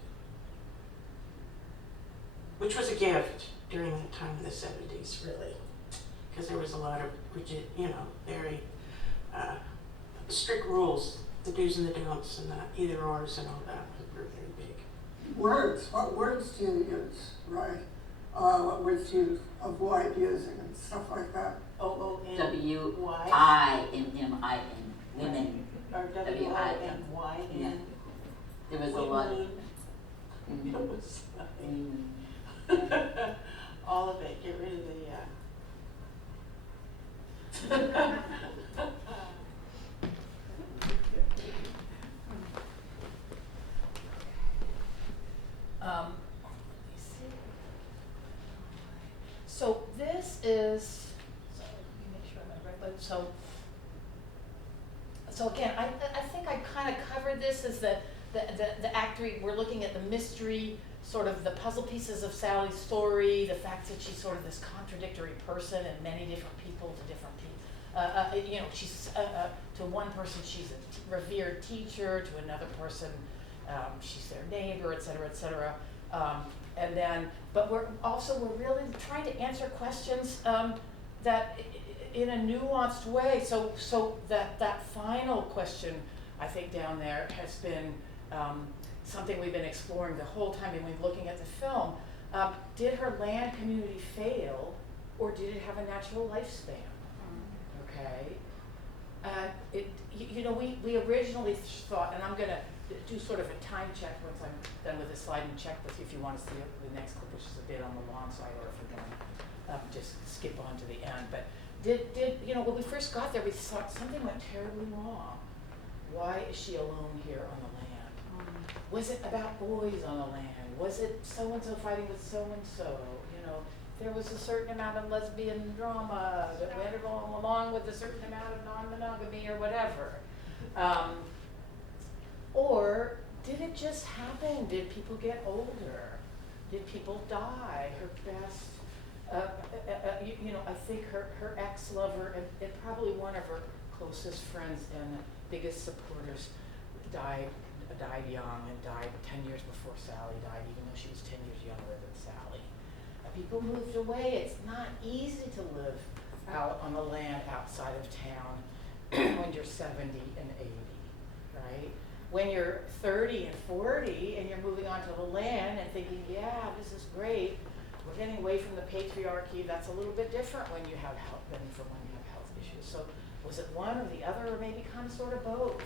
Which was a gift during that time in the 70s, really. Because there was a lot of rigid, very strict rules, the do's and the don'ts and the either ors and all that were very big. Words, what words do you use, right? What words do you avoid using and stuff like that? W-I-N-M-I-N, women. Or W-I-N-Y-N. Yeah. There was a lot. It was like, all of it, get rid of the, so again, I think I kind of covered this as the act three. We're looking at the mystery, sort of the puzzle pieces of Sally's story, the fact that she's sort of this contradictory person and many different people to different people. You know, she's to one person she's a revered teacher, to another person she's their neighbor, et cetera, et cetera. And then, but we're really trying to answer questions that in a nuanced way. So that final question, I think down there has been something we've been exploring the whole time we've been looking at the film. Did her land community fail, or did it have a natural lifespan? Okay. You know, we originally thought, and I'm going to do sort of a time check once I'm done with this slide and check with you if you want to see the next clip, which is a bit on the long side, or if we're going to just skip on to the end. But did you know, when we first got there, we thought something went terribly wrong. Why is she alone here on the land? Was it about boys on the land? Was it so-and-so fighting with so-and-so? You know, there was a certain amount of lesbian drama that went along with a certain amount of non-monogamy or whatever. Or did it just happen? Did people get older? Did people die? Her best, you know, I think her ex-lover and probably one of her closest friends and biggest supporters died young and died 10 years before Sally died, even though she was 10 years younger than Sally. People moved away. It's not easy to live out on the land outside of town when you're 70 and 80, right? When you're 30 and 40 and you're moving onto the land and thinking, yeah, this is great, we're getting away from the patriarchy, that's a little bit different when you have health than for when you have health issues. So was it one or the other, or maybe kind of sort of both?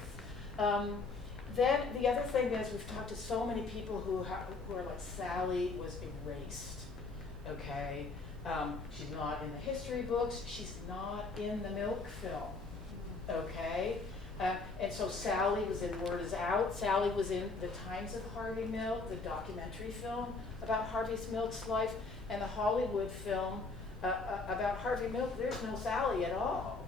Then the other thing is, we've talked to so many people who are like, Sally was erased, okay? She's not in the history books, she's not in the Milk film, okay? And so Sally was in Word Is Out. Sally was in The Times of Harvey Milk, the documentary film about Harvey Milk's life, and the Hollywood film about Harvey Milk. There's no Sally at all.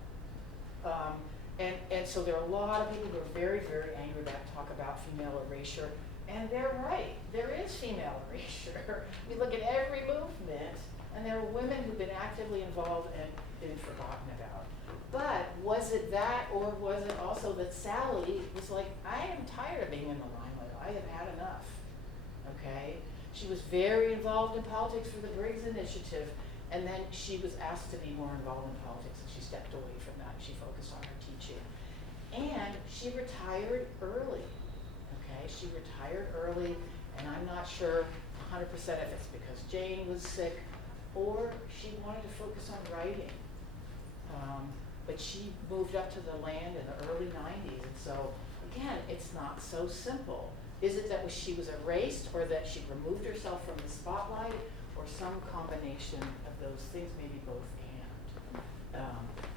And so there are a lot of people who are very, very angry talk about female erasure. And they're right, there is female erasure. We look at every movement, and there are women who've been actively involved and been forgotten about. But was it that, or was it also that Sally was like, I am tired of being in the limelight, I have had enough, okay? She was very involved in politics for the Briggs Initiative, and then she was asked to be more involved in politics, and she stepped away from that, she focused on her teaching. And she retired early, okay? She retired early, and I'm not sure 100% if it's because Jane was sick, or she wanted to focus on writing. But she moved up to the land in the early 90s, and so, again, it's not so simple. Is it that she was erased, or that she removed herself from the spotlight, or some combination of those things, maybe both and?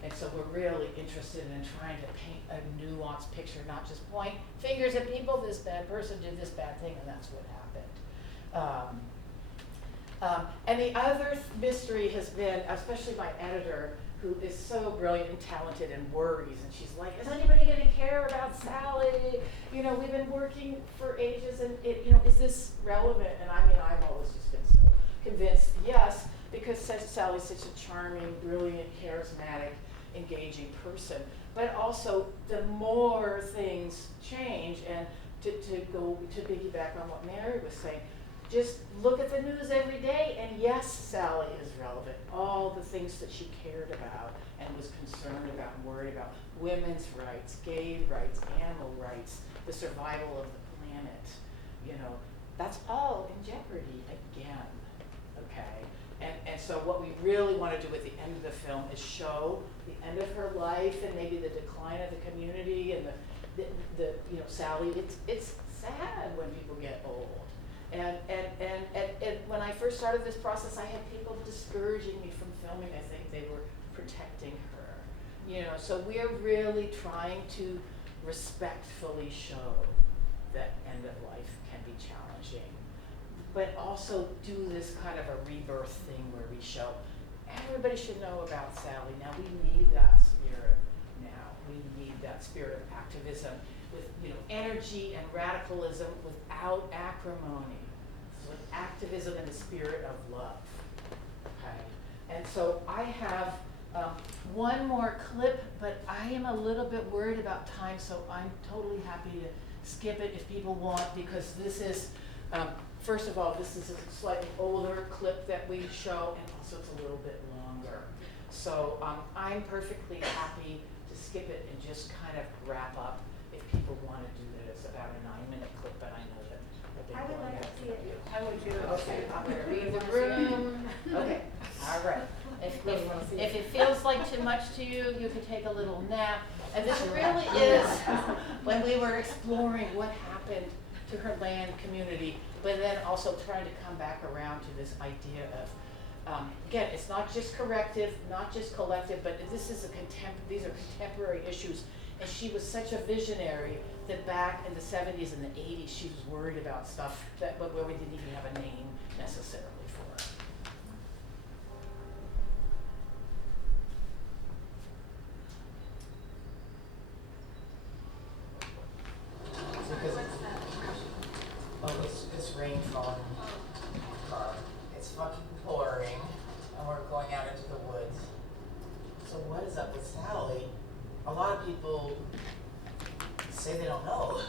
And so we're really interested in trying to paint a nuanced picture, not just point fingers at people, this bad person did this bad thing, and that's what happened. And the other mystery has been, especially my editor, who is so brilliant and talented and worries, and she's like, is anybody going to care about Sally? You know, we've been working for ages, and you know, is this relevant? And I mean, I've always just been so convinced, yes, because Sally's such a charming, brilliant, charismatic, engaging person. But also, the more things change, and to piggyback on what Mary was saying, just look at the news every day, and yes, Sally is relevant. All the things that she cared about and was concerned about and worried about, women's rights, gay rights, animal rights, the survival of the planet, you know, that's all in jeopardy again, okay? And so what we really want to do at the end of the film is show the end of her life and maybe the decline of the community and the you know, Sally, it's sad when people get old. And when I first started this process, I had people discouraging me from filming. I think they were protecting her. You know, so we're really trying to respectfully show that end of life can be challenging, but also do this kind of a rebirth thing where we show everybody should know about Sally. Now we need that spirit. activism with, you know, energy and radicalism without acrimony. So activism in the spirit of love. Okay. And so I have one more clip, but I am a little bit worried about time, so I'm totally happy to skip it if people want, because this is, first of all, this is a slightly older clip that we show, and also it's a little bit longer. So I'm perfectly happy to skip it and just kind of wrap up if people want to do that. It's about a 9-minute clip, but I know that I've been I would going like to after see it. you. I would too. Okay, I'm gonna leave the room. Okay, all right. If it feels like too much to you, you can take a little nap. And this really is when we were exploring what happened to her land community, but then also trying to come back around to this idea of, again, it's not just corrective, not just collective, but this is these are contemporary issues. And she was such a visionary that back in the 70s and the 80s, she was worried about stuff where we didn't even have a name necessarily for it. Oh, it's rain falling. It's fucking pouring, and we're going out into the woods. So what is up with Sally? A lot of people say they don't know.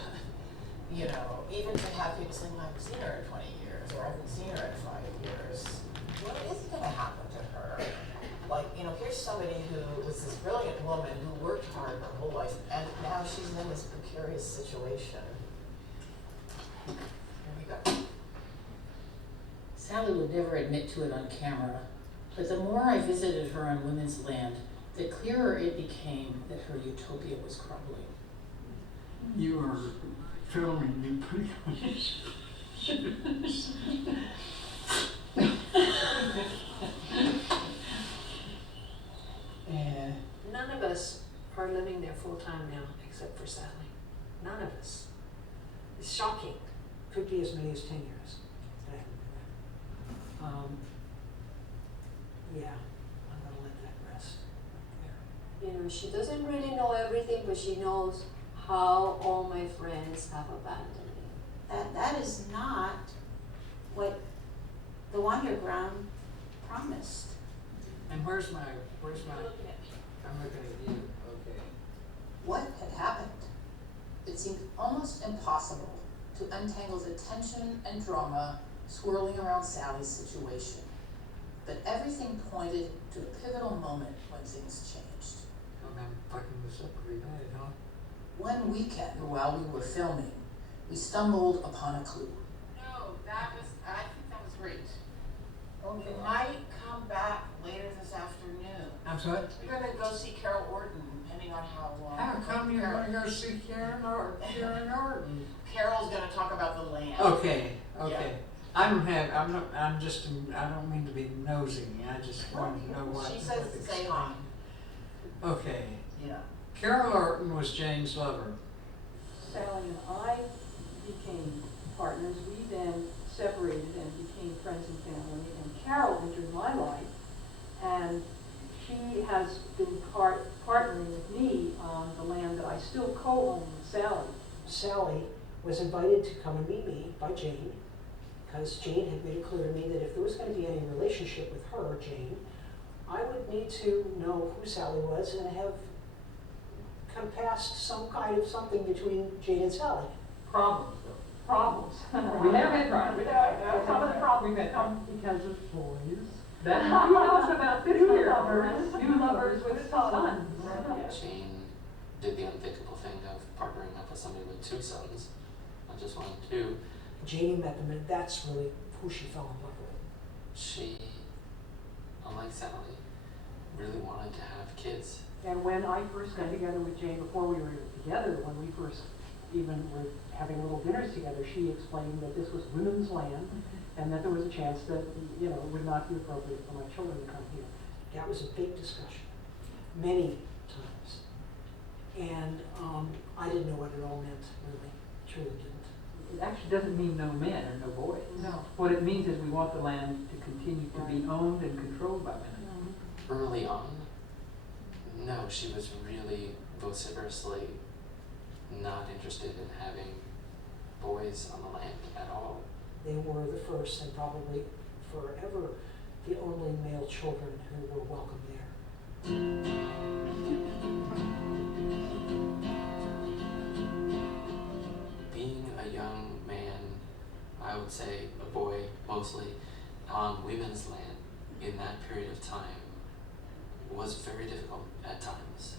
You know, even to have people saying, well, I haven't seen her in 20 years, or I haven't seen her in 5 years. What is going to happen to her? Like, you know, here's somebody who was this brilliant woman who worked hard her whole life, and now she's in this precarious situation. Here we go. Sally would never admit to it on camera, but the more I visited her on women's land, the clearer it became that her utopia was crumbling. You are filming me pretty much. None of us are living there full time now, except for Sally. None of us. It's shocking. Could be as many as 10 years. That I haven't been there. Yeah, I'm gonna let that rest right there. You know, she doesn't really know everything, but she knows how all my friends have abandoned me. That is not what the Wonderground promised. And where's my, I'm looking at you, okay. What had happened? It seemed almost impossible to untangle the tension and drama swirling around Sally's situation. But everything pointed to a pivotal moment when things changed. I'm fucking this up pretty bad, huh? One weekend while we were filming, we stumbled upon a clue. No, I think that was great. You might come back later this afternoon. I'm sorry? You're gonna go see Carol Orton, depending on how long. How come you're gonna go see Karen Orton? Carol's gonna talk about the land. Okay. Yeah. I don't mean to be nosy, I just want to know what. She says to say hi. Okay. Yeah. Carol Orton was Jane's lover. Sally and I became partners. We then separated and became friends and family. And Carol entered my life, and she has been partnering with me on the land that I still co-own with Sally. Sally was invited to come and meet me by Jane, because Jane had made it clear to me that if there was going to be any relationship with her, Jane, I would need to know who Sally was and have come past some kind of something between Jane and Sally. Problems, though. Problems. We never had problems. Some of the problems that come because of boys. That's he knows about this here. New lovers with sons. Jane did the unthinkable thing of partnering up with somebody with 2 sons, not just 1, 2. Jane met them, and that's really who she fell in love with. She, unlike Sally, really wanted to have kids. And when I first got together with Jane, before we were together, when we first even were having little dinners together, she explained that this was women's land and that there was a chance that, you know, it would not be appropriate for my children to come here. That was a big discussion, many times. And I didn't know what it all meant, really, truly didn't. It actually doesn't mean no men or no boys. No. What it means is we want the land to continue to be owned and controlled by women. Early on, no, she was really vociferously not interested in having boys on the land at all. They were the first and probably forever the only male children who were welcome there. Being a young man, I would say a boy mostly, on women's land in that period of time was very difficult at times.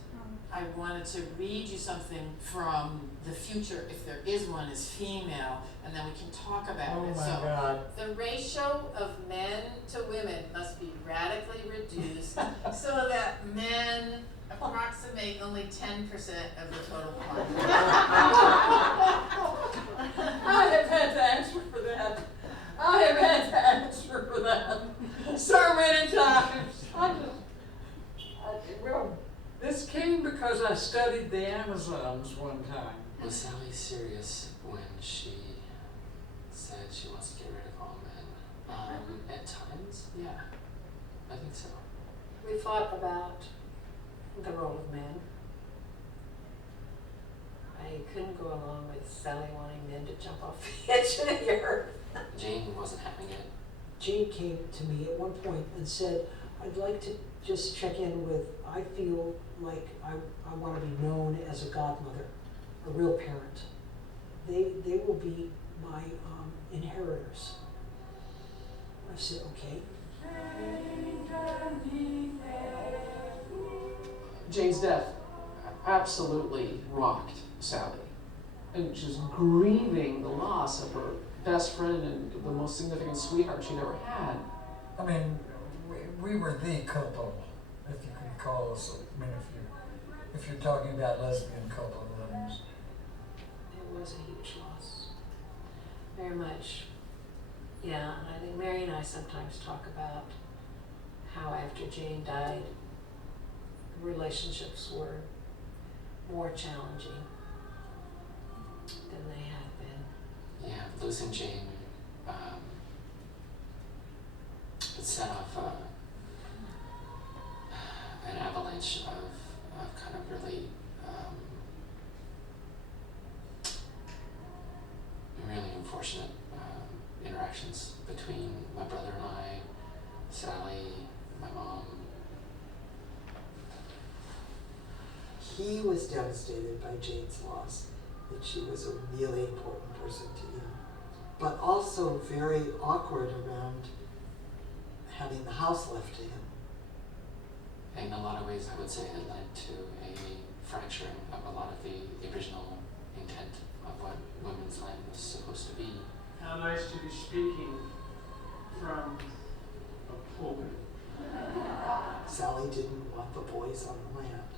I wanted to read you something from the future, if there is one, is female, and then we can talk about it. So, God. the ratio of men to women must be radically reduced so that men approximate only 10% of the total population. I have had to answer for that. I have had to answer for that so many times. Well, this came because I studied the Amazons one time. Was Sally serious when she said she wants to get rid of all men? At times, yeah, I think so. We thought about the role of men. I couldn't go along with Sally wanting men to jump off the edge of the earth. Jane wasn't having it. Jane came to me at one point and said, I'd like to just check in with, I feel like I want to be known as a godmother, a real parent. They will be my inheritors. I said, okay. Jane's death absolutely rocked Sally. And she was grieving the loss of her best friend and the most significant sweetheart she'd ever had. I mean, we were the couple, if you can call us. I mean, if you're talking about lesbian couple, then It was a huge loss. Very much. Yeah, and I think Mary and I sometimes talk about how after Jane died, relationships were more challenging than they had been. Yeah, losing Jane, it set off an avalanche of kind of really, really unfortunate interactions between my brother and I, Sally, my mom. He was devastated by Jane's loss, that she was a really important person to him, but also very awkward around having the house left to him. In a lot of ways, I would say it led to a fracturing of a lot of the original intent of what women's land was supposed to be. How nice to be speaking from a pulpit. Sally didn't want the boys on the land.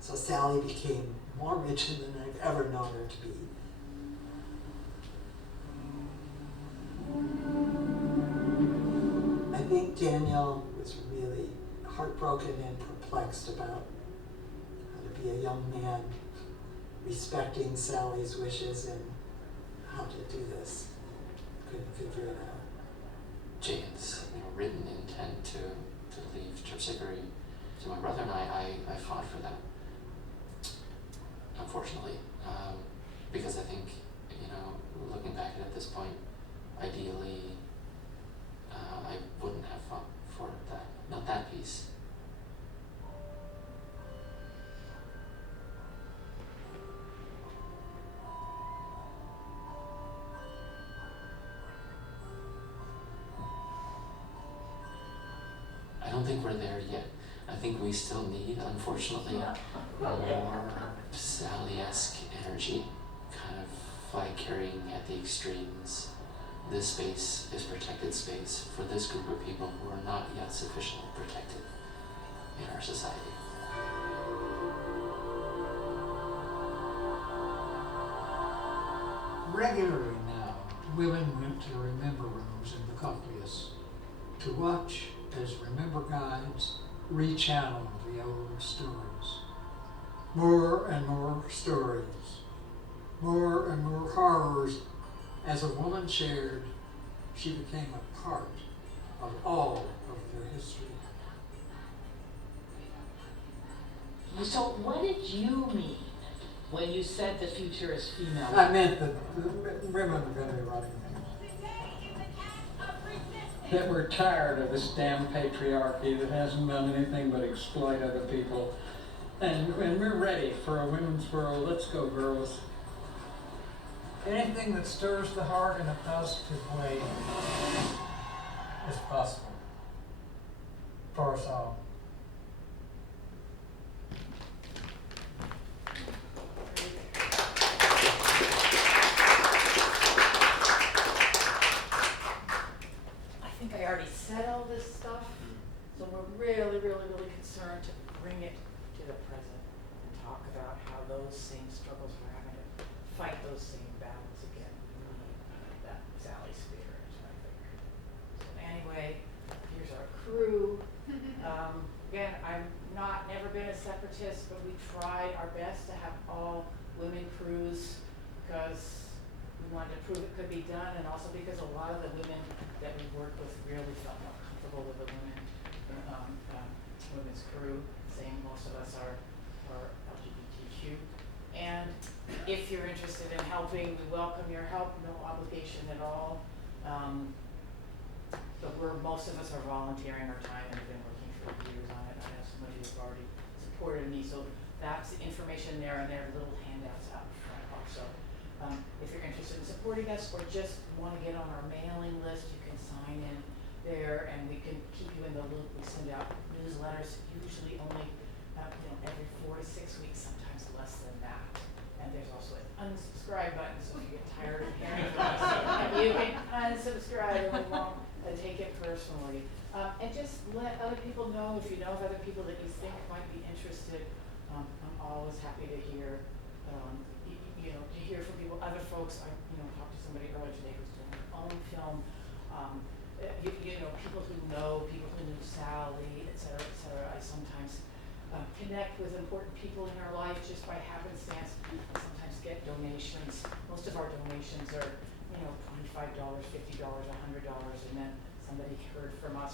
So Sally became more rigid than I've ever known her to be. I think Daniel was really heartbroken and perplexed about how to be a young man, respecting Sally's wishes and how to do this. Couldn't figure it out. Jane's written intent to leave Terpsichore to my brother and I fought for that, unfortunately, because I think, looking back at this point, ideally, I wouldn't have fought for that, not that piece. I don't think we're there yet. I think we still need, unfortunately, more Sally-esque energy, kind of like carrying at the extremes. This space is protected space for this group of people who are not yet sufficiently protected in our society. Regularly now, women went to remember rooms in the Cochleus to watch as remember guides rechanneled the old stories. More and more stories, more and more horrors. As a woman shared, she became a part of all of their history. So what did you mean When you said the future is female. I meant that women are gonna be running things. That we're tired of this damn patriarchy that hasn't done anything but exploit other people. And we're ready for a women's world. Let's go, girls. Anything that stirs the heart in a positive way is possible for us all. I think I already said all this stuff, so we're really, really, really concerned to bring it to the present and talk about how those same struggles we're having to fight those same battles again. We need that Sally spirit right there. So anyway, here's our crew. Again, I've never been a separatist, but we tried our best to have all women crews because we wanted to prove it could be done, and also because a lot of the women that we worked with really felt more comfortable with the women's crew. Same, most of us are LGBTQ. And if you're interested in helping, we welcome your help, no obligation at all. But most of us are volunteering our time and have been working for years on it. I have somebody who's already supported me, so that's the information there, and there are little handouts out front also. If you're interested in supporting us or just want to get on our mailing list, you can sign in there and we can keep you in the loop. We send out newsletters, usually only every 4 to 6 weeks, sometimes less than that. And there's also an unsubscribe button, so if you get tired of hearing from us, you can unsubscribe and we won't take it personally. And just let other people know, if you know of other people that you think might be interested. I'm always happy to hear to hear from people, other folks. I talked to somebody earlier today who's doing their own film. People who knew Sally, et cetera, et cetera. I sometimes connect with important people in our life just by happenstance. I sometimes get donations. Most of our donations are, $25, $50, $100, and then somebody heard about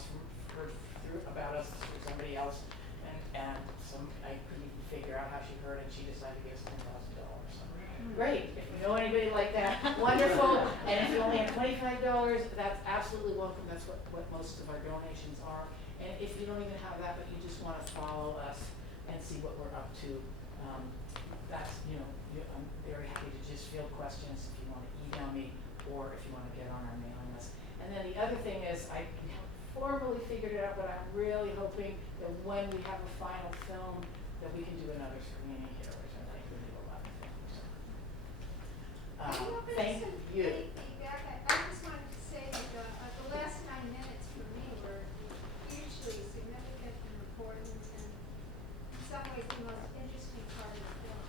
us through somebody else, and I couldn't even figure out how she heard, and she decided to give us $10,000. Great, if you know anybody like that, wonderful. And if you only have $25, that's absolutely welcome. That's what most of our donations are. And if you don't even have that, but you just want to follow us and see what we're up to, that's, I'm very happy to just field questions if you want to email me or if you want to get on our mailing list. And then the other thing is, I haven't formally figured it out, but I'm really hoping that when we have a final film, that we can do another screening here, which I think we need a lot of things. Thank you. I just wanted to say that the last 9 minutes for me were hugely significant and important, and in some ways the most interesting part of the film.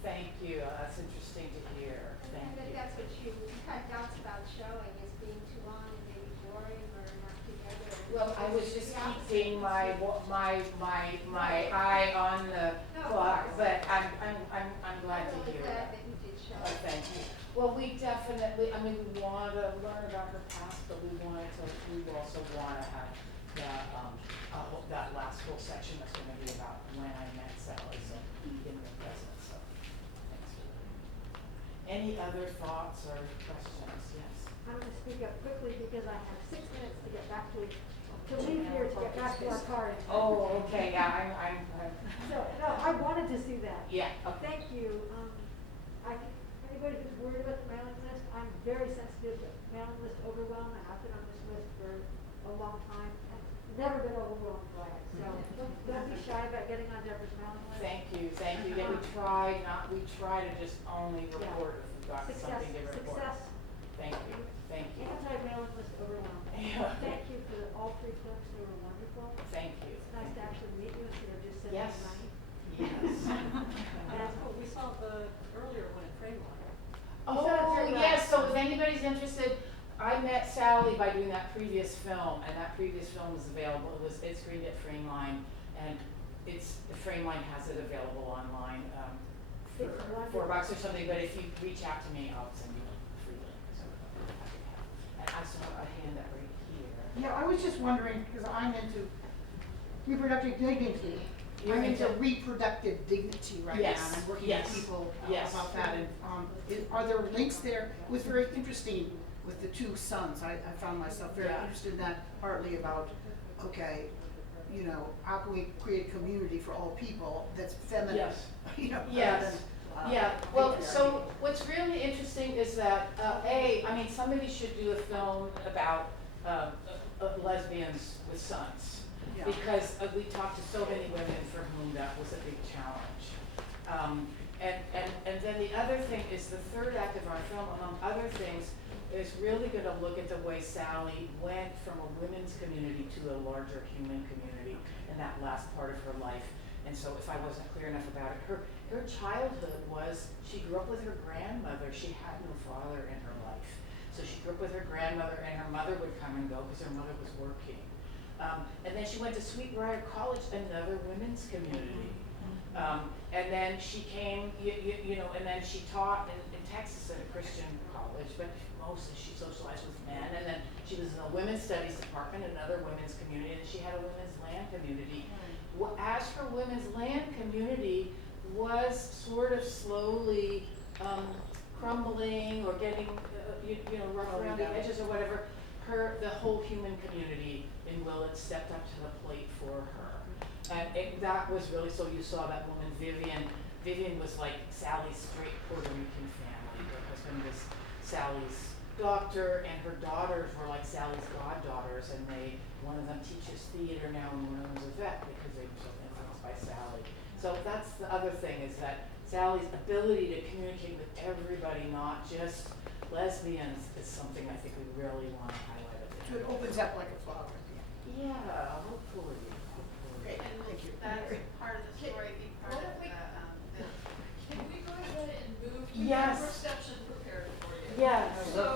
Thank you. That's interesting to hear. Thank you. That's what you had doubts about showing, is being too long and maybe boring or not together. Well, I was just keeping my eye on the clock, but I'm glad to hear that. Oh, thank you. Well, we definitely, we want to learn about her past, but we also want to have that last whole section that's going to be about when I met Sally, so in the present. So, thanks for that. Any other thoughts or questions? Yes. I'm going to speak up quickly because I have 6 minutes to get back to leave here to get back to our car. Oh, okay. Yeah, So, no, I wanted to see that. Yeah. Okay. Thank you. Anybody who's worried about the mailing list, I'm very sensitive to mailing list overwhelm. I've been on this list for a long time and never been overwhelmed by it. So don't be shy about getting on Deborah's mailing list. Thank you. Yeah, we try to just only report if we've got something to report. Success. Thank you. Anti-mailing list overwhelm. Yeah. Thank you for all 3 books. They were wonderful. Thank you. It's nice to actually meet you instead of just sending Yes. money. Yes. We saw the earlier one at Framework. Oh, yes, so if anybody's interested, I met Sally by doing that previous film, and that previous film was available. It screened at Frameline, and the Frameline has it available online for $4 or something, but if you reach out to me, I'll send you a free link. So and I saw a hand up right here. Yeah, I was just wondering, because I'm into reproductive dignity, You're I'm into into- reproductive dignity right now, Yes, and I'm working yes, with people yes. about that, and, are there links there? It was very interesting with the two sons, I found myself very Yeah. interested in that, partly about, okay, you know, how can we create a community for all people that's feminine, Yes. you know, rather Yes. than, Yeah, well, patriarchy. so what's really interesting is that, I mean, somebody should do a film about lesbians with sons. Yeah. Because we talked to so many women for whom that was a big challenge. And then the other thing is the third act of our film, among other things, is really gonna look at the way Sally went from a women's community to a larger human community in that last part of her life. And so if I wasn't clear enough about it, her childhood was, she grew up with her grandmother. She had no father in her life. So she grew up with her grandmother, and her mother would come and go because her mother was working. And then she went to Sweetbriar College, another women's community. And then she came, you know, and then she taught in Texas at a Christian college, but mostly she socialized with men. And then she was in the women's studies department, another women's community, and she had a women's land community. As her women's land community was sort of slowly crumbling or getting, you know, rough around the edges or whatever, the whole human community in Willett stepped up to the plate for her. And that was really, so you saw that woman, Vivian. Vivian was like Sally's straight Puerto Rican family. Her husband was Sally's doctor, and her daughters were like Sally's goddaughters, and one of them teaches theater now, and one of them is a vet because they were so influenced by Sally. So that's the other thing, is that Sally's ability to communicate with everybody, not just lesbians, is something I think we really want to highlight. So it opens up like a flower. Yeah, hopefully. Great, thank you. That's part of the story, big part of the, Can we go ahead and move? Yes. Perception prepared for you. Yes. So